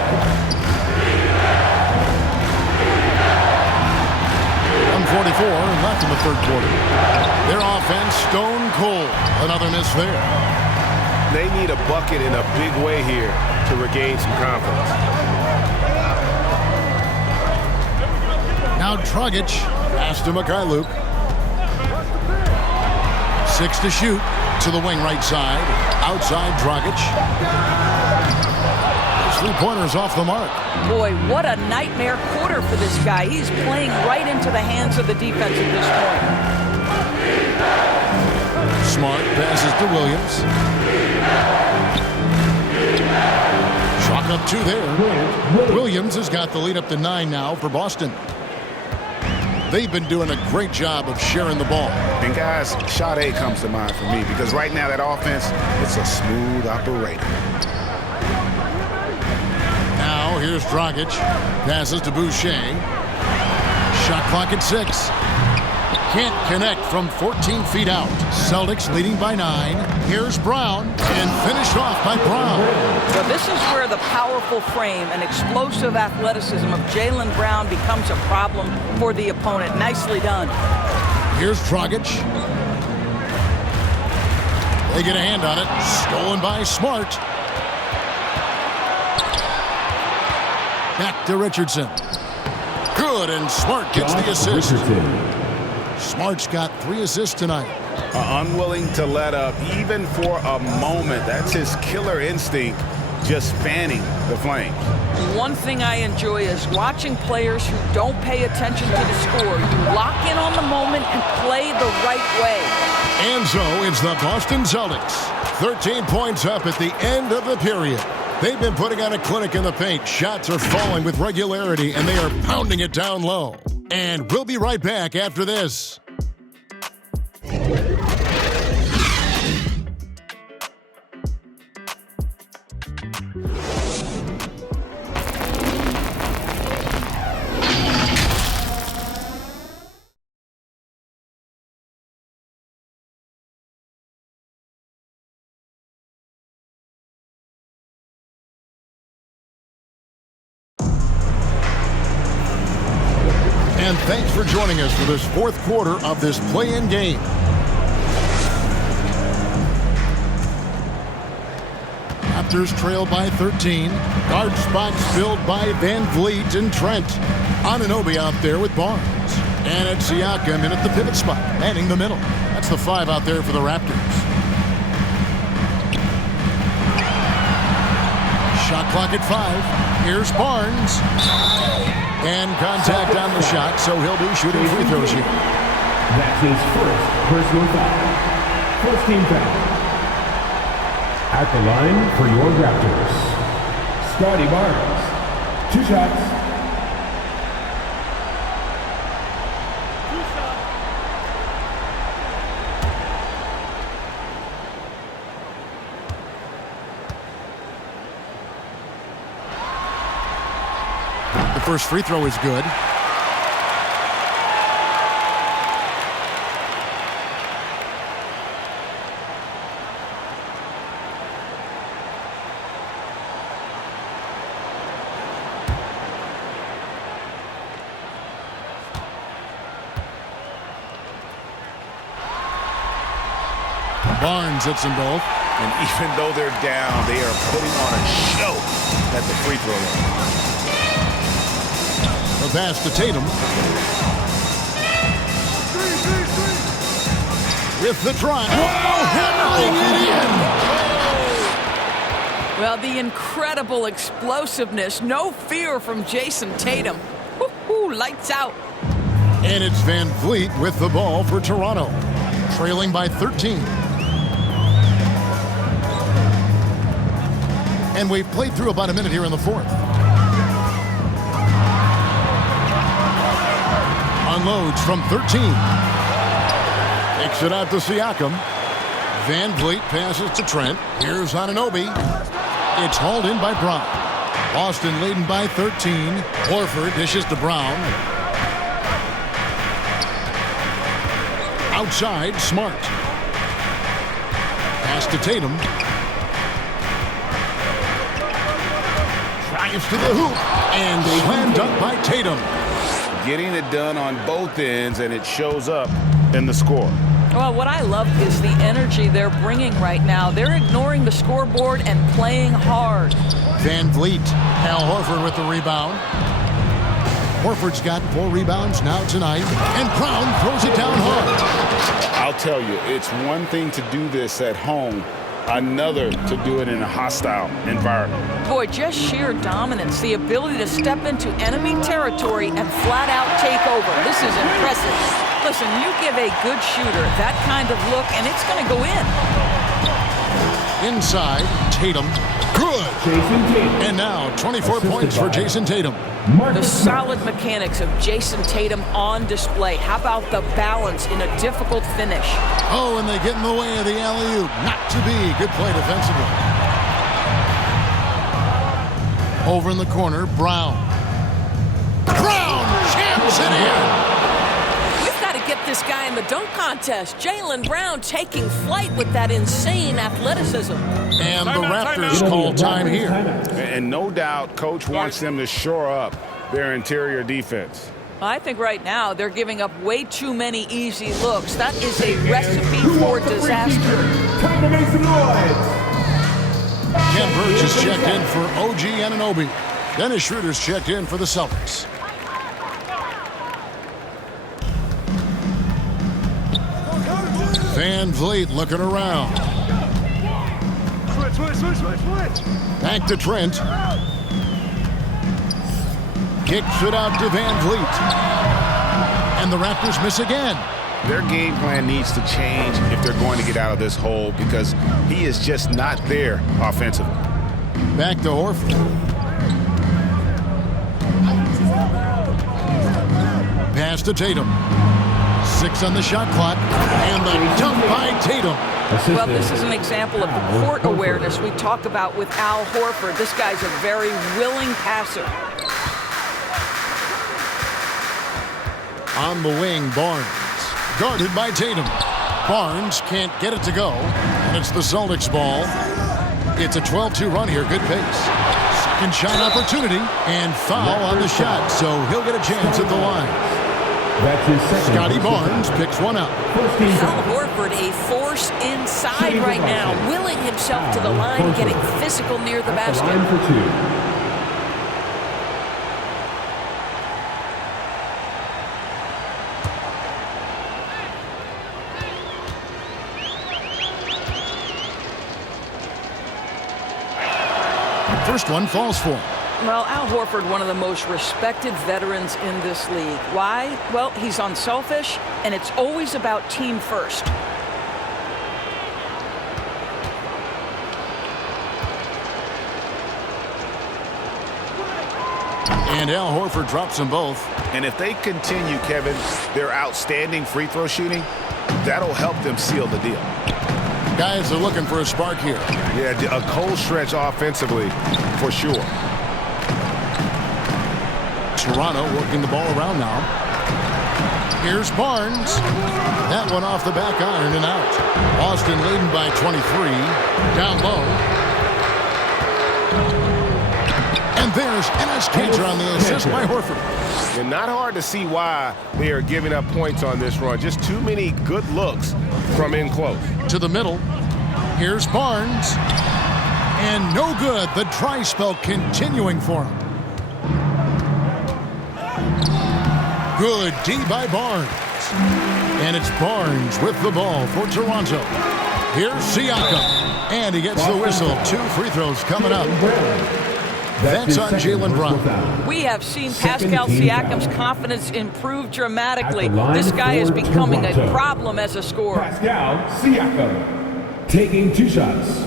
1:44 left in the third quarter. Their offense stone cold. Another miss there. They need a bucket in a big way here to regain some confidence. Now Dragic, pass to Mikhailuk. 6 to shoot to the wing right side. Outside Dragic. 3-pointers off the mark. Boy, what a nightmare quarter for this guy. He's playing right into the hands of the defense at this point. Smart passes to Williams. Chalk up 2 there. Williams has got the lead up to 9 now for Boston. They've been doing a great job of sharing the ball. And guys, Sade comes to mind for me because right now that offense, it's a smooth operator. Now here's Dragic. Passes to Boucher. Shot clock at 6. Can't connect from 14 feet out. Celtics leading by 9. Here's Brown, and finished off by Brown. So this is where the powerful frame and explosive athleticism of Jaylen Brown becomes a problem for the opponent. Nicely done. Here's Dragic. They get a hand on it. Stolen by Smart. Back to Richardson. Good, and Smart gets the assist. Smart's got 3 assists tonight. Unwilling to let up even for a moment. That's his killer instinct, just fanning the flames. One thing I enjoy is watching players who don't pay attention to the score. You lock in on the moment and play the right way. And so it's the Boston Celtics. 13 points up at the end of the period. They've been putting on a clinic in the paint. Shots are falling with regularity, and they are pounding it down low. And we'll be right back after this. And thanks for joining us for this fourth quarter of this play-in game. Raptors trail by 13. Guard spots filled by Van Vliet and Trent. Anunoby out there with Barnes. And it's Siakam in at the pivot spot, manning the middle. That's the 5 out there for the Raptors. Shot clock at 5. Here's Barnes. And contact on the shot, so he'll be shooting free throws here. That's his first personal foul. First team foul. At the line for your Raptors, Scotty Barnes. 2 shots. The first free throw is good. Barnes hits them both. And even though they're down, they are putting on a show at the free throw line. The pass to Tatum. With the drive. Oh, hammering it in. Well, the incredible explosiveness, no fear from Jason Tatum. Woo-hoo, lights out. And it's Van Vliet with the ball for Toronto, trailing by 13. And we've played through about a minute here in the fourth. Unloads from 13. Takes it out to Siakam. Van Vliet passes to Trent. Here's Anunoby. It's hauled in by Brown. Boston leading by 13. Horford dishes to Brown. Outside, Smart. Pass to Tatum. Drives to the hoop. And slammed up by Tatum. Getting it done on both ends, and it shows up in the score. Well, what I love is the energy they're bringing right now. They're ignoring the scoreboard and playing hard. Van Vliet. Al Horford with the rebound. Horford's got 4 rebounds now tonight. And Brown throws it down hard. I'll tell you, it's one thing to do this at home, another to do it in a hostile environment. Boy, just sheer dominance, the ability to step into enemy territory and flat out take over. This is impressive. Listen, you give a good shooter that kind of look, and it's going to go in. Inside, Tatum. Good. Jason Tatum. And now 24 points for Jason Tatum. The solid mechanics of Jason Tatum on display. How about the balance in a difficult finish? Oh, and they get in the way of the alley-oop. Not to be. Good play defensively. Over in the corner, Brown. Brown jams it in. Get this guy in the dunk contest. Jaylen Brown taking flight with that insane athleticism. And the Raptors call time here. And no doubt, Coach wants them to shore up their interior defense. I think right now they're giving up way too many easy looks. That is a recipe for disaster. Time to make some noise. Ken Burge is checked in for OG Anunoby. Dennis Schroeder's checked in for the Celtics. Van Vliet looking around. Switch. Back to Trent. Kicks it out to Van Vliet. And the Raptors miss again. Their game plan needs to change if they're going to get out of this hole because he is just not there offensively. Back to Horford. Pass to Tatum. 6 on the shot clock. And the dunk by Tatum. Well, this is an example of the court awareness we talk about with Al Horford. This guy's a very willing passer. On the wing, Barnes. Guarded by Tatum. Barnes can't get it to go. And it's the Celtics ball. It's a 12-2 run here. Good pace. Second shot opportunity. And foul on the shot. So he'll get a chance at the line. Scotty Barnes picks one up. Al Horford, a force inside right now, willing himself to the line, getting physical near the basket. First one falls for him. Well, Al Horford, one of the most respected veterans in this league. Why? Well, he's unselfish, and it's always about team first. And Al Horford drops them both. And if they continue, Kevin, their outstanding free throw shooting, that'll help them seal the deal. Guys are looking for a spark here. Yeah, a cold stretch offensively, for sure. Toronto working the ball around now. Here's Barnes. That one off the back iron and out. Boston leading by 23. Down low. And there's Enes Kanter on the assist by Horford. And not hard to see why they are giving up points on this run. Just too many good looks from in close. To the middle. Here's Barnes. And no good. The dry spell continuing for him. Good D by Barnes. And it's Barnes with the ball for Toronto. Here's Siakam. And he gets the whistle. 2 free throws coming up. That's on Jaylen Brown. We have seen Pascal Siakam's confidence improve dramatically. This guy is becoming a problem as a scorer. Pascal Siakam taking 2 shots.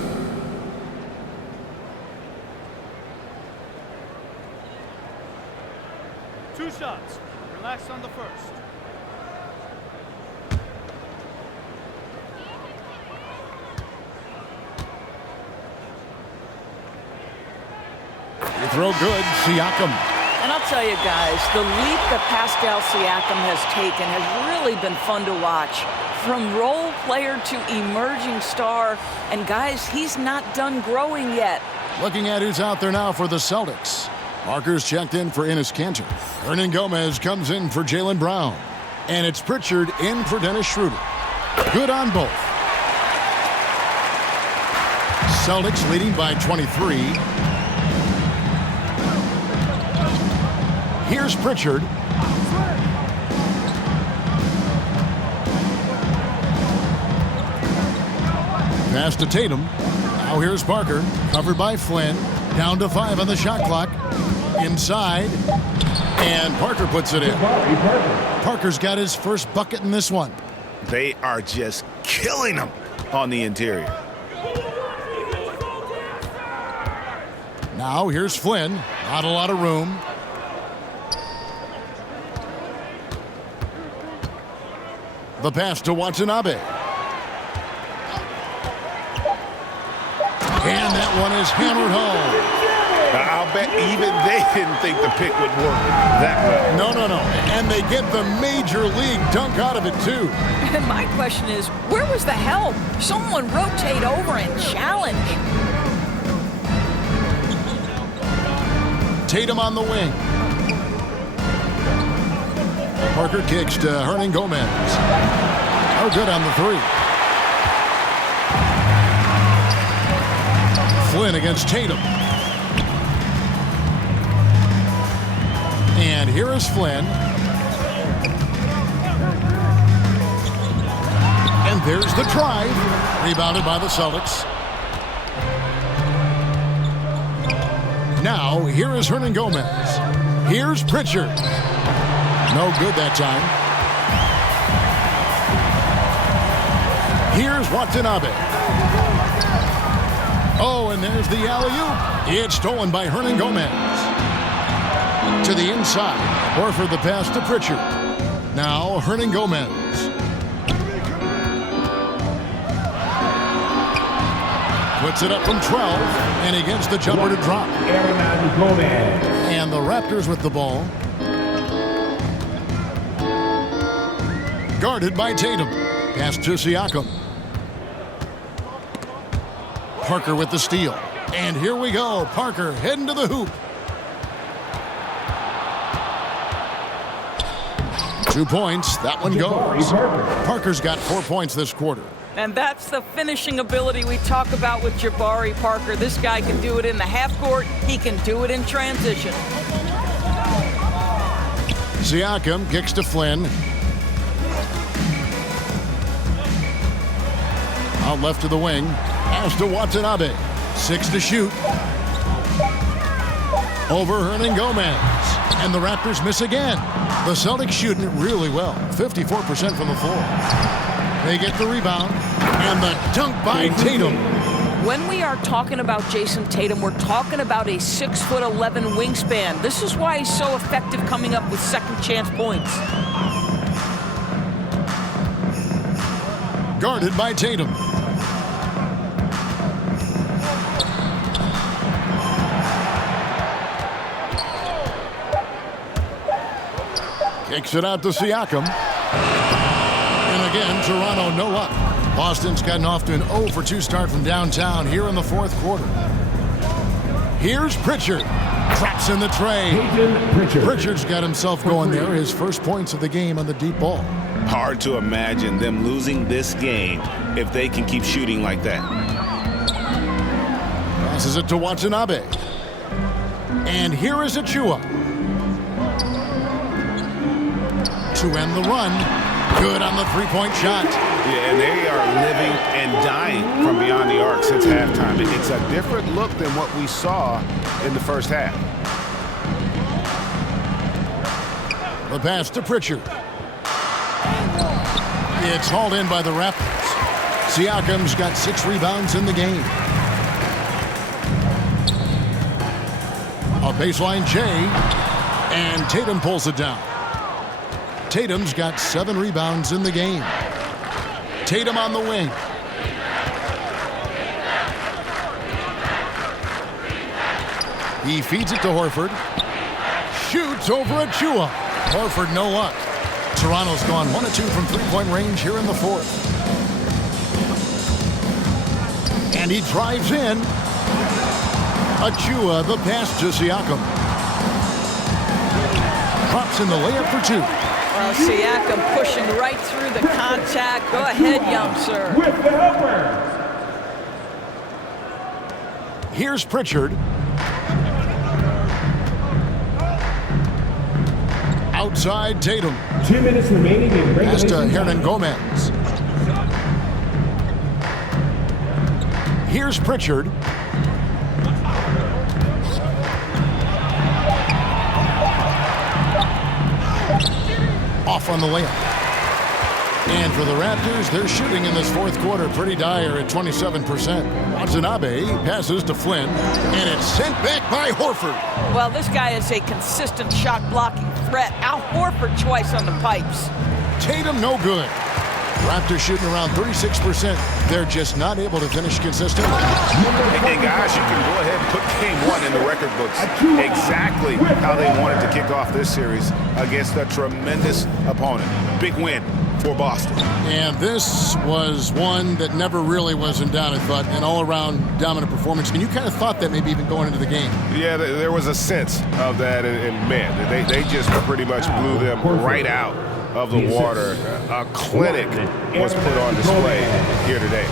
Two shots. Relax on the first. Throw good, Siakam. And I'll tell you guys, the leap that Pascal Siakam has taken has really been fun to watch. From role player to emerging star, and guys, he's not done growing yet. Looking at who's out there now for the Celtics. Parker's checked in for Enes Kanter. Hernan Gomez comes in for Jaylen Brown. And it's Pritchard in for Dennis Schroeder. Good on both. Celtics leading by 23. Here's Pritchard. Pass to Tatum. Now here's Parker. Covered by Flynn. Down to 5 on the shot clock. Inside. And Parker puts it in. Parker's got his first bucket in this one. They are just killing them on the interior. Now here's Flynn. Not a lot of room. The pass to Watanabe. And that one is hammered home. I'll bet even they didn't think the pick would work that well. No. And they get the major league dunk out of it, too. And my question is, where was the help? Someone rotate over and challenge. Tatum on the wing. Parker kicks to Hernan Gomez. Oh, good on the 3. Flynn against Tatum. And here is Flynn. And there's the drive. Rebounded by the Celtics. Now, here is Hernan Gomez. Here's Pritchard. No good that time. Here's Watanabe. Oh, and there's the alley-oop. It's stolen by Hernan Gomez. To the inside. Horford the pass to Pritchard. Now, Hernan Gomez. Puts it up from 12, and he gets the jumper to drop. And the Raptors with the ball. Guarded by Tatum. Pass to Siakam. Parker with the steal. And here we go. Parker heading to the hoop. 2 points. That one goes. Parker's got 4 points this quarter. And that's the finishing ability we talk about with Jabari Parker. This guy can do it in the half court. He can do it in transition. Siakam kicks to Flynn. Out left to the wing. Pass to Watanabe. 6 to shoot. Over Hernan Gomez. And the Raptors miss again. The Celtics shooting it really well. 54% from the floor. They get the rebound. And the dunk by Tatum. When we are talking about Jason Tatum, we're talking about a 6'11" wingspan. This is why he's so effective coming up with second chance points. Guarded by Tatum. Kicks it out to Siakam. And again, Toronto no luck. Boston's gotten off to an 0-for-2 start from downtown here in the fourth quarter. Here's Pritchard. Drops in the tray. Pritchard's got himself going there. His first points of the game on the deep ball. Hard to imagine them losing this game if they can keep shooting like that. Passes it to Watanabe. And here is Achua. To end the run. Good on the three-point shot. Yeah, and they are living and dying from beyond the arc since halftime. It's a different look than what we saw in the first half. The pass to Pritchard. It's hauled in by the Raptors. Siakam's got 6 rebounds in the game. A baseline J, and Tatum pulls it down. Tatum's got 7 rebounds in the game. Tatum on the wing. He feeds it to Horford. Shoots over Achua. Horford no luck. Toronto's gone 1 of 2 from three-point range here in the fourth. And he drives in. Achua, the pass to Siakam. Drops in the layup for 2. Well, Siakam pushing right through the contact. Go ahead, young sir. With the helper. Here's Pritchard. Outside Tatum. 2 minutes remaining in regulation. Pass to Hernan Gomez. Here's Pritchard. Off on the layup. And for the Raptors, they're shooting in this fourth quarter pretty dire at 27%. Watanabe passes to Flynn, and it's sent back by Horford. Well, this guy is a consistent shot-blocking threat. Al Horford twice on the pipes. Tatum no good. Raptors shooting around 36%. They're just not able to finish consistently. And guys, you can go ahead and put game 1 in the record books. Exactly how they wanted to kick off this series against a tremendous opponent. Big win for Boston. And this was one that never really was in doubt, I thought, an all-around dominant performance. And you kind of thought that maybe even going into the game. Yeah, there was a sense of that, and man, they just pretty much blew them right out of the water. A clinic was put on display here today.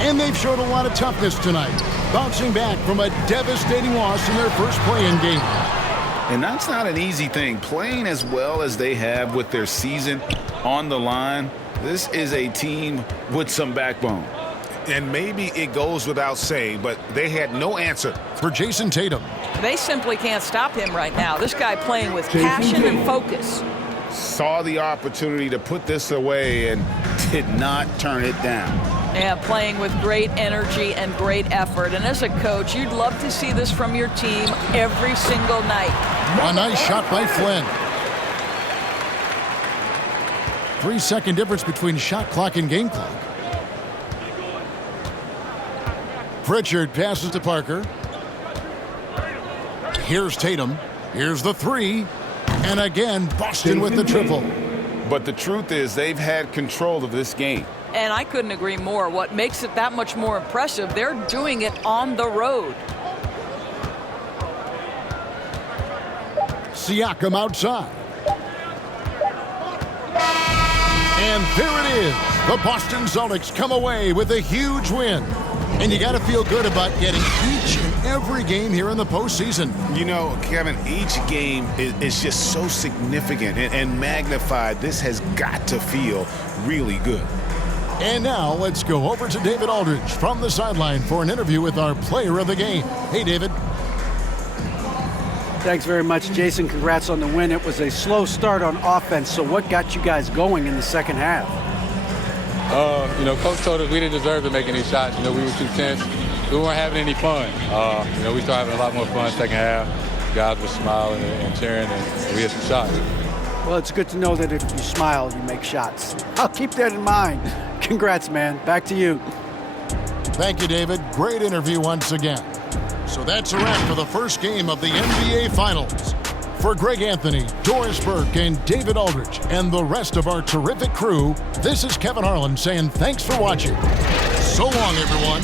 And they've showed a lot of toughness tonight, bouncing back from a devastating loss in their first play-in game. And that's not an easy thing. Playing as well as they have with their season on the line, This is a team with some backbone. And maybe it goes without saying, but they had no answer. For Jason Tatum. They simply can't stop him right now. This guy playing with passion and focus. Saw the opportunity to put this away and did not turn it down. Yeah, playing with great energy and great effort. And as a coach, you'd love to see this from your team every single night. A nice shot by Flynn. 3-second difference between shot clock and game clock. Pritchard passes to Parker. Here's Tatum. Here's the three. And again, Boston with the triple. But the truth is they've had control of this game. And I couldn't agree more. What makes it that much more impressive, they're doing it on the road. Siakam outside. And there it is. The Boston Celtics come away with a huge win. And you got to feel good about getting each and every game here in the postseason. You know, Kevin, each game is just so significant and magnified. This has got to feel really good. And now let's go over to David Aldridge from the sideline for an interview with our player of the game. Hey, David. Thanks very much, Jason. Congrats on the win. It was a slow start on offense, so what got you guys going in the second half? Coach told us we didn't deserve to make any shots. We were too tense. We weren't having any fun. We started having a lot more fun second half. Guys were smiling and cheering, and we had some shots. Well, it's good to know that if you smile, you make shots. I'll keep that in mind. Congrats, man. Back to you. Thank you, David. Great interview once again. So that's a wrap for the first game of the NBA Finals. For Greg Anthony, Doris Burke, and David Aldridge, and the rest of our terrific crew, this is Kevin Harlan saying thanks for watching. So long, everyone.